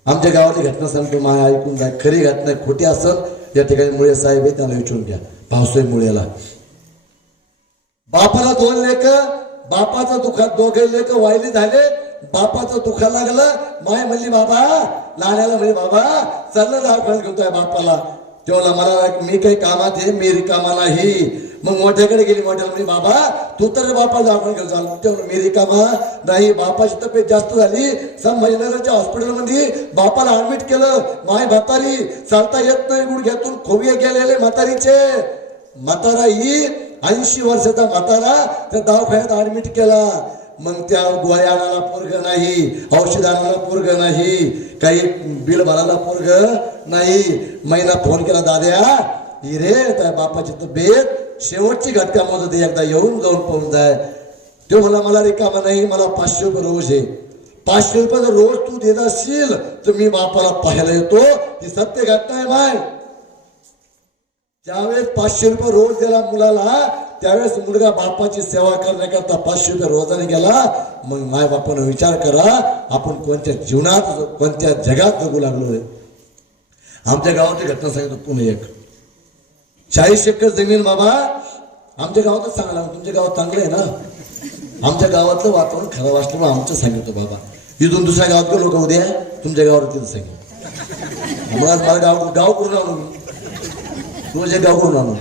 आमच्या गावातली घटना सांगतो, माय ऐकून जा. खरी घटना खोटी असेल या ठिकाणी मुळे साहेब आहे, त्यांना विचारून घ्या. भावसाहेब मुळेला बापाला 2 लेक, बापाचं दुखात 2 लेक वायली झाले. बापाचं दुखा लागलं. माय म्हणली बाबा, लहाण्याला म्हणजे बाबा चल ना, 10 फळ घेतोय बापाला. तेव्हा मला मी काही कामात आहे, मी रिकामा नाही. मग मोठ्याकडे गेली, मोठ्याला म्हणजे बाबा तू तर बापाला आपण घेऊन चालू. तेव्हा मी रिकामा नाही, बापाची तब्येत जास्त झाली, संभाजीनगरच्या हॉस्पिटलमध्ये बापाला ऍडमिट केलं. माय म्हातारी चालता येत नाही, गुडघ्यातून खोबिये गेलेले म्हातारीचे. म्हातारा ही 80 वर्षाचा म्हातारा त्या दवाखान्यात ऍडमिट केला. मग त्या गोळ्या आणायला पोरग नाही, औषध आणायला पोरग नाही, काही बिल भरायला पोरग नाही. महिना फोन केला, दाद्या रे त्या बापाची तब्येत शेवटची घटकामध्ये एकदा येऊन जाऊन पाहून जाय. तो मला रिकामा नाही, मला 500 रुपये रोज आहे. 500 रुपये जर रोज तू देत असशील तर मी बापाला पाहायला येतो. ही सत्य घटना आहे माय. ज्यावेळेस 500 रुपये रोज दिला मुलाला, त्यावेळेस मुलगा बापाची सेवा करण्याकरता 500 रुपये रोजाने गेला. मग माय बापानं विचार करा, आपण कोणत्या जीवनात कोणत्या जगात जगू लागलोय. आमच्या गावाची घटना सांगितलं पुणे एक 40 एकर जमीन. बाबा आमच्या गावातच चांगला, तुमच्या गावात चांगलं आहे ना. आमच्या गावातलं वातावरण खराब असल्यामुळे आमचं सांगितलं. बाबा इथून दुसऱ्या गावात गेलो का उद्या तुमच्या गावावर तिथं सांगितलं. मग मला गाव करून आणून तुझे गाव करून आणून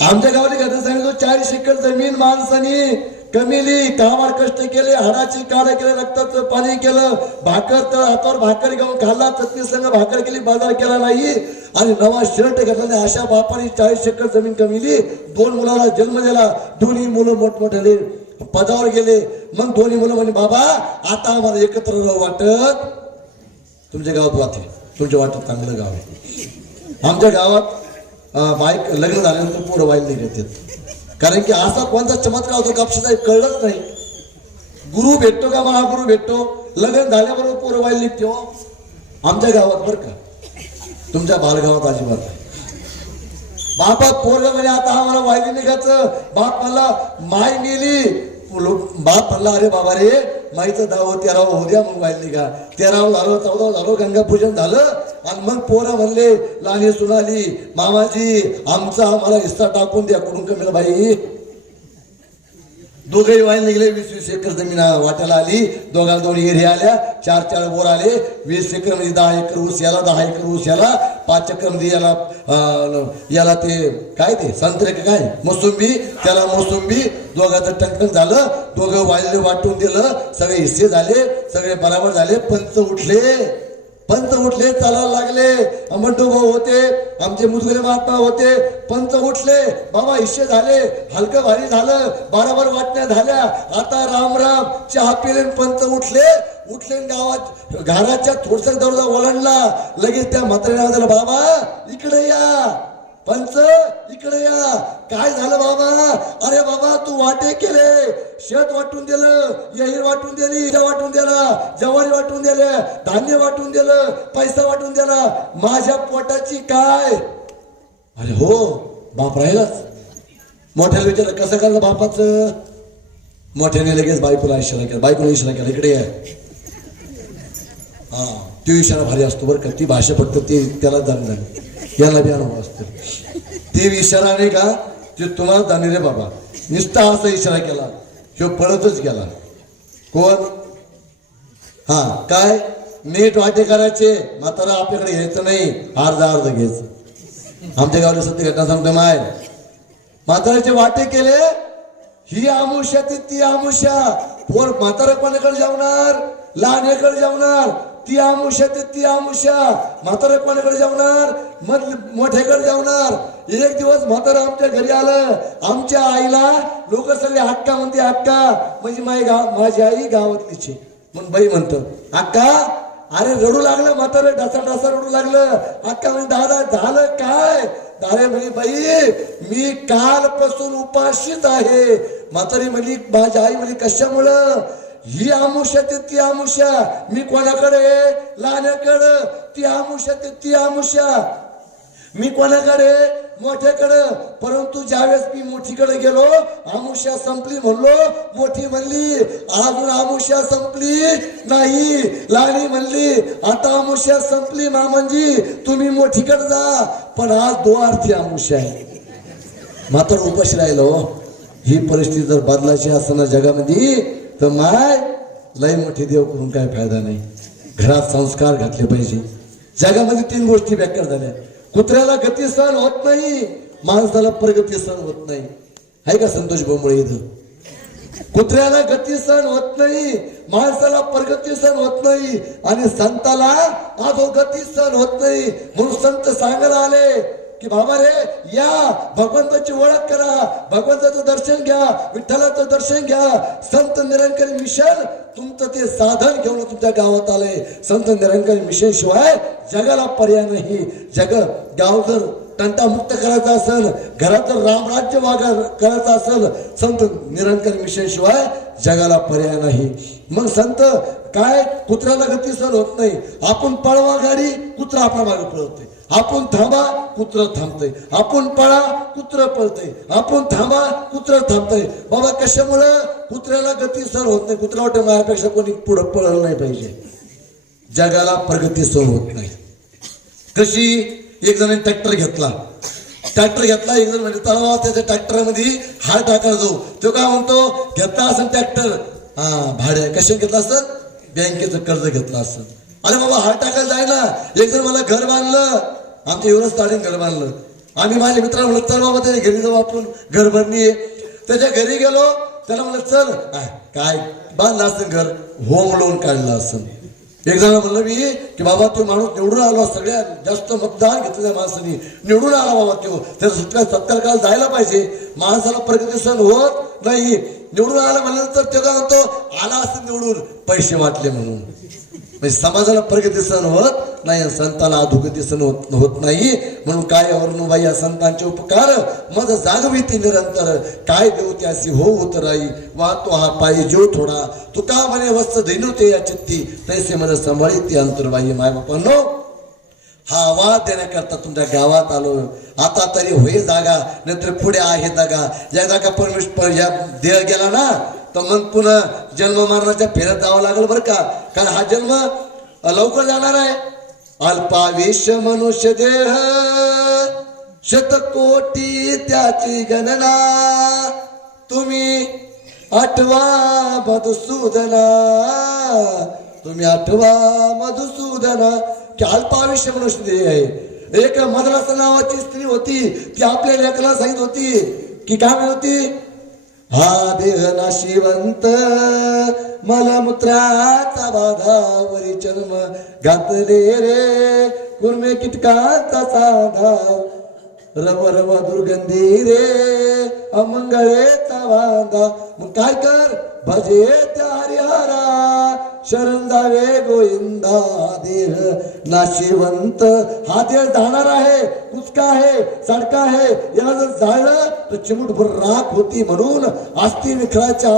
आमच्या गावाची घटना सांगितलं. 40 एकर जमीन माणसानी कमिली, कामावर कष्ट केले, हाडाची काढ केले, रक्ताचं पाणी केलं, भाकर तर हातावर भाकर घेऊन खाल्ला, चटणी संग भाकर केली, बाजार केला नाही आणि नवा शर्ट घातला. अशा बापाने 40 एकर जमीन कमिली, 2 मुलाला जन्म दिला. दोन्ही मुलं मोठमोठ्याने पदावर गेले. मग दोन्ही मुलं म्हणे, बाबा आता आम्हाला एकत्र राहू वाटत. तुमच्या गावात वाटते, तुमच्या वाटत चांगलं गाव आहे. आमच्या गावात बाईक लग्न झाल्यानंतर पोरं वाईल निघतात. कारण की असा कोणता चमत्कार होतो कापशीचा कळलंच नाही. गुरु भेटतो का, महागुरु भेटतो, लग्न झाल्याबरोबर पोरं वाईल निघते. हो आमच्या गावात बरं का, तुमच्या बालगावात अजिबात नाही. बापात पोरग म्हणजे आता आम्हाला वायली निघायचं. बाप म्हणला माय गेली, बाप म्हणला अरे बाबा रे माईचं 10व 13व होऊ द्या, मग वाईल निघा. 13व झालं, 14व झालं, गंगापूजन झालं आणि मग पोरं म्हणले, लहानी सुनाली मामाजी आमचा आम्हाला हिस्सा टाकून द्या. कुठून कमी बाई, दोघेही वाईल निघले. 20-20 एकर जमीन वाट्याला आली. दोघांना 2 एरिया आल्या, 4-4 बोर आले. 20 एकर मध्ये 10 एकर ऊस याला, 10 एकर ऊस याला, 5 एकर मध्ये याला ते काय ते संत्रे काय मोसंबी, त्याला मोसंबी. दोघांचं टंकन झालं, दोघं वाईले वाटून दिलं, सगळे हिस्से झाले, सगळे बराबर झाले. पंच उठले, चालायला लागले. मंडू भाऊ होते, आमचे मुदगरे महात्मा होते. पंच उठले, बाबा हिस्से झाले, हलकं भारी झालं, बराबर वाटण्या झाल्या. आता राम राम चहा पिले. पंच उठले गावात घराच्या थोडसा दरवाजा ओलांडला. लगेच त्या म्हाताऱ्याला झालं, बाबा इकडे या, पंच इकडे या. काय झालं बाबा? अरे बाबा तू वाटे केले, शेत वाटून दिलं, यहीर वाटून दिली, वाटून दिला, जवारी वाटून दिले, धान्य वाटून दिलं, पैसा वाटून दिला, माझ्या पोटाची काय? अरे हो बाप राहिलाच. मोठ्याला विचारलं कसं करलं बापाचं? मोठ्याने लगेच बायकोला इशारा केला, इकडे आहे. हा तो इशारा भारी असतो बरं का, ती भाषा फक्त ते त्याला जाणणार, याला बी अनुभव असतो. ते इशारा नाही का ते तुम्हाला जाणे रे बाबा. नुसता असा इशारा केला, तो पळतच गेला. कोण? हा काय नीट वाटे करायचे, म्हातारा आपल्याकडे घ्यायचं नाही, अर्ध घ्यायचं. आमच्या गावाला सत्य घटना सांगतो माय. म्हाताऱ्याचे वाटे केले, ही आमुष्या ती आमुष्या. पोर म्हातारा कोणाकडे जावणार? लहानेकडे जावणार. ती आमुष्या ती आमुष्या. म्हातारा कोणाकडे जावणार? मोठ्याकडे जावणार. एक दिवस म्हातारा आमच्या घरी आलं. आमच्या आईला लोक सगळे हक्का म्हणते, हक्का म्हणजे माझी आई गावातलीची. मग बाई म्हणतो अक्का, अरे रडू लागलं म्हातारा, ढसा रडू लागलं. अक्का म्हणजे दादा झालं काय? अरे म्हणे बाई मी कालपासून उपाशीच आहे. म्हातारी म्हणली, माझी आई म्हणली कशामुळं? ही आमुष्या ती आमुष्या. मी कोणाकडे? लहान्याकडं. ती आमुष्या ती आमुष्या. मी कोणाकडे? मोठ्याकडं. परंतु ज्यावेळेस मी मोठीकडे गेलो, आमुष्या संपली म्हणलो, मोठी म्हणली अजून आमुष्या संपली नाही. लहानी म्हणली आता आमुष्या संपली मामांजी, तुम्ही मोठीकडे जा. पण आज द्वार्थी आमुष्या आहे. मात्र उपाशी राहिलो. ही परिस्थिती जर बदलायची असताना जगामध्ये तर माय लय मोठी देव करून काय फायदा नाही. घरात संस्कार घातले पाहिजे. जगामध्ये 3 गोष्टी व्याख्या झाल्या. कुत्र्याला गती सहन होत नाही, माणसाला प्रगती सहन होत नाही. आहे का संतोष भोमळे इथं? कुत्र्याला गती सहन होत नाही, माणसाला प्रगती सहन होत नाही आणि संताला अधोगती सहन होत नाही. म्हणून संत सांगायला आले की बाबा रे या भगवंताची ओळख करा, भगवंताचं दर्शन घ्या, विठ्ठलाचं दर्शन घ्या. संत निरंकारी मिशन तुमचं ते साधन घेऊन तुमच्या गावात आलंय. संत निरंकारी मिशन शिवाय जगाला पर्याय नाही. गाव जर तंटामुक्त करायचा असेल, घरात जर रामराज्य करायचं असेल, संत निरंकारी मिशन शिवाय जगाला पर्याय नाही. मग संत काय कुत्र्याला गती सहन होत नाही. आपण पळवा गाडी, कुत्रा आपल्या मागे पळवते. आपण थांबा, कुत्र थांबतंय. आपण पळा, कुत्र पळतंय. आपण थांबा, कुत्र थांबतंय. बाबा कशामुळं? कुत्र्याला गती सहन होत नाही. कुत्रा वाटतं माझ्यापेक्षा कोणी पुढं पळलं नाही पाहिजे. जगाला प्रगती सहन होत नाही. कशी? एक जणांनी ट्रॅक्टर घेतला, एक जण म्हणजे तळावा त्याच्या ट्रॅक्टरमध्ये हात टाकायला जाऊ. तो काय म्हणतो, घेतला असेल ट्रॅक्टर भाडे कशा घेतला असेल, बँकेचं कर्ज घेतलं असेल. अरे बाबा हात टाकायला जाय ना. एक जण मला घर बांधलं, आमच्या एवढंच ताडीन घर बांधलं. आम्ही माझ्या मित्राला म्हणलं चल बाबा त्याच्या घरी जाऊ आपण, घर भरणी. त्याच्या घरी गेलो, त्याला म्हणलं चल, काय बांधलं असेल घर, होम लोन काढलं असेल. एक जण म्हणलं मी की बाबा तो माणूस निवडून आला, सगळ्यात जास्त मतदान घेतलं त्या माणसाने, निवडून आला बाबा तो, त्याचा सत्कार करायला जायला पाहिजे. माणसाला प्रगती सहन होत नाही. निवडून आला म्हणल्यानंतर तो काय म्हणतो, आला असं निवडून पैसे वाटले म्हणून. म्हणजे समाजाला प्रगती सहन होत नाही, संताला अधोगती सहन होत नाही. म्हणून काय वर्णुबाई या संतांचे उपकार मज जागविती निरंतर, काय देऊ त्यासी हो उतराई, वाहतो हा पायी जीव थोडा, तुका म्हणे वस्त दैनुते या चित्ती, तैसे मन सांभाळी अंतरबाई. माय बापांनो, हा आवाज देण्याकरता तुमच्या गावात आलो. आता तरी होय जागा, नंतर पुढे आहे जागा. एकदा का परमेश्वर या देह गेला ना तर मग पुन्हा जन्म मरणाच्या फेऱ्यात जावं लागेल बरं का. कारण हा जन्म लवकर जाणार आहे. अल्पाविष मनुष्य देह, शतकोटी त्याची गणना, तुम्ही आठवा मधुसूदना, तुम्ही आठवा मधुसूदना. की अल्पाविष्य मनुष्य देह आहे. एक मद्रास नावाची स्त्री होती, ती आपल्या लेकराला सांगित होती की काय म्हणत होती, हा देह नाशिवंत, मलमूत्राचा बाधावरी जन्म घातले रे, कुर्मे कीटकांचा साधा, रव रव दुर्गंधी रे, अमंगळेचा वांदा. मग काय कर, भजे त्या हरिहरा, शरण जावे गोविंदा. देह नाशिवंत, हा देह जाणार आहे, कुचका आहे, सडका आहे. याला जर जाळलं तर चिमूटभर राख होती. म्हणून अस्थि विखराच्या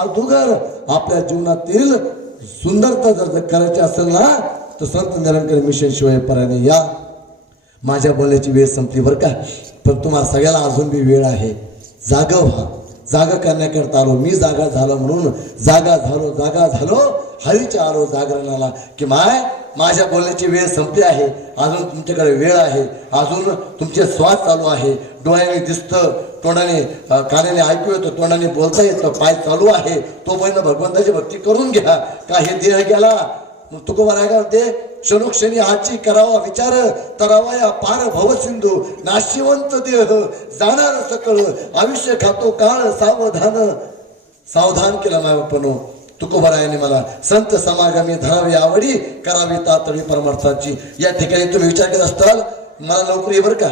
अधुगर आपल्या जीवनातील सुंदरता जर करायची असेल ना तर संत निरंकारी मिशन शिवाय पर्याय. या माझ्या बोलण्याची वेळ संपली बरं का, पण तुम्हाला सगळ्याला अजून बी वेळ आहे. जागा व्हा. जागा करण्याकरता आलो मी, जागा झालो म्हणून जागा झालो हरीच्या आलो जागरणाला. की माझ्या बोलण्याची वेळ संपली आहे, अजून तुमच्याकडे वेळ आहे, अजून तुमचे श्वास चालू आहे, डोळ्याने दिसतं, तोंडाने कानाने ऐकू येतं, तोंडाने बोलता येतं, पाय चालू आहे. तोपर्यंत भगवंताची भक्ती करून घ्या. का हे देह गेला मग तुकोबा काय करते, क्षणोक्षणी हाची करावा विचार, तरावा या पार भव सिंधू, नाशिवंत देह जाणार सकळ, आयुष्य खातो काळ सावधान केला माय बापनो. तुकोबारायाने मला संत समागमी धरावी आवडी, करावी तातडी परमार्थाची. या ठिकाणी तुम्ही विचार करत असताल मला नोकरी बरं का,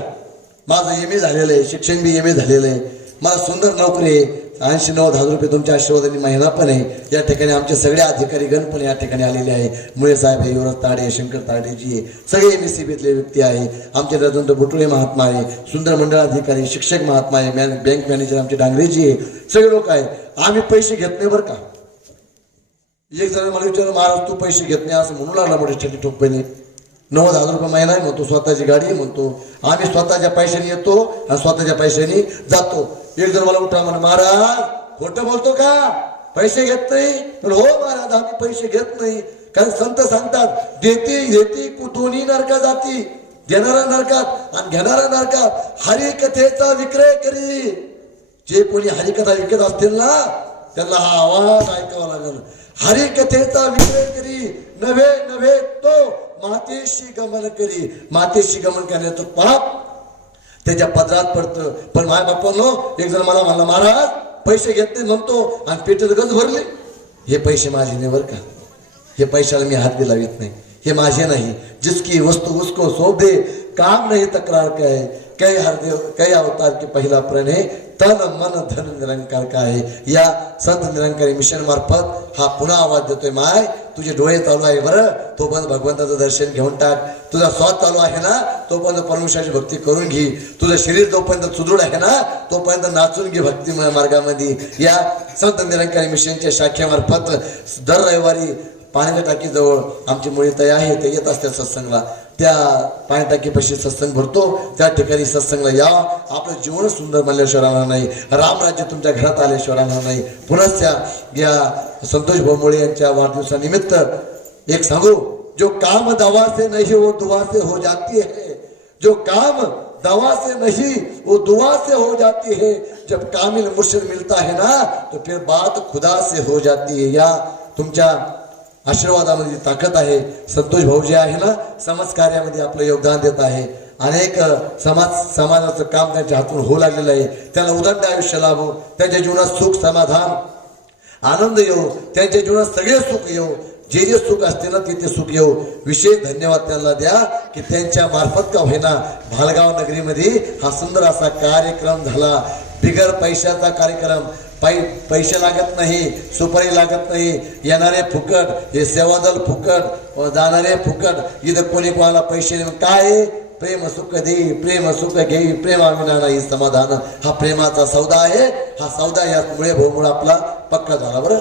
माझं MA झालेलं आहे, शिक्षण बी MA झालेलं आहे, मला सुंदर नोकरी आहे, 80-90,000 रुपये तुमच्या आशीर्वादाने महिना पण आहे. या ठिकाणी आमचे सगळे अधिकारी गण पण या ठिकाणी आलेले आहे. मुळे साहेब आहे, युवराज ताडे, शंकर ताडेजी आहे, सगळे MSCBतले व्यक्ती आहे. आमचे रतन बुटुळे महात्मा आहे, सुंदर मंडळ अधिकारी, शिक्षक महात्मा आहे, बँक मॅनेजर आमचे डांगरेजी आहे, सगळे लोक आहे. आम्ही पैसे घेत नाही बरं का. एक जण मला विचारलं, महाराज तू पैसे घेत नाही असं म्हणू लागला मोठे छोटे ठोकपणे. 90,000 रुपये महिना आहे म्हणतो, स्वतःची गाडी म्हणतो, आम्ही स्वतःच्या पैशाने येतो आणि स्वतःच्या पैशाने जातो. एक जण मला उठा म्हणा, महाराज खोटं बोलतो का, पैसे घेत नाही? तर हो महाराज आम्ही पैसे घेत नाही. कारण संत सांगतात, देती कुठूनही नरका जाती, देणारा नरकात आणि घेणारा नरकात. हरिकथेचा विक्रय करी. जे कोणी हरिकथा विकत असतील ना त्यांना हा आवाज ऐकावा लागेल. हरिकथेचा विक्रय करी, नव्हे नव्हे तो मातेशी गमन करी. मातेशी गमन करण्याचं पाप त्याच्या पदरात पडतं. पण माय बापांनो, एक जण मला म्हणला, महाराज पैसे घेत नाही म्हणतो आणि पेटेल गज भरले. हे पैसे माझे नाही बरं का, हे पैशाला मी हात दिलावित नाही, हे माझे नाही. जिसकी वस्तु उसको सौंप दे, काम नहीं तक्रार कहे, कई हरदेव कई अवतार के पहिला प्रणय, तन मन धन निरंकार का आहे. या संत निरंकारी मिशन मार्फत हा पुन्हा आवाज देतोय. माय तुझे डोळे चालू आहे बरं, तोपर्यंत भगवंताचं दर्शन घेऊन टाक. तुझा श्वास चालू आहे ना, तोपर्यंत परमेश्वराची भक्ती करून घे. तुझं शरीर जोपर्यंत सुदृढ आहे ना, तोपर्यंत नाचून घे भक्ती मार्गामध्ये. या संत निरंकारी मिशनच्या शाखेमार्फत दर रविवारी पाण्याच्या टाकीजवळ आमची मुळे ताई आहे, ते येत असतात सत्संगला. त्या पाणी टाकीपाशी सत्संग भरतो, त्या ठिकाणी सत्संगला या. आपलं जीवन सुंदर म्हणल्याशिवाय राहणार नाही, रामराज्य तुमच्या घरात आल्याशिवाय राहणार नाही. पुनश्च या संतोष भोमुळे यांच्या वाढदिवसानिमित्त एक सांगू, जो काम दवा से नहीं वो दुआ से हो जाती है. जो काम दवा से नहीं वो दुआ से हो जाती है. जब कामिल मुर्शिद मिलता है ना, तो फिर बात खुदा से हो जाती है. या तुमच्या आशीर्वादामध्ये ताकद आहे. संतोष भाऊ जे आहे ना, समाज कार्यामध्ये आपलं योगदान देत आहे. अनेक समाजाचं काम त्यांच्या हातून होऊ लागलेलं आहे. त्यांना उदंड आयुष्य लाभो, त्यांच्या जीवनात सुख समाधान आनंद येऊ, त्यांच्या जीवनात सगळे सुख येऊ. जे जे सुख असते ना तिथे सुख येऊ. विशेष धन्यवाद त्यांना द्या की त्यांच्या मार्फत का होईना भालगाव नगरीमध्ये हा सुंदर असा कार्यक्रम झाला. बिगर पैशाचा कार्यक्रम, पैसे लागत नाही, सुपारी लागत नाही, येणारे फुकट, हे सेवादल फुकट, जाणारे फुकट. इथं कोणी कोणाला पैसे नाही. काय प्रेम सुख दे, प्रेम सुख घे, प्रेमाविना नाही समाधान. हा प्रेमाचा सौदा आहे. हा सौदा यामुळे भाऊमुळे आपला पक्का झाला बरं.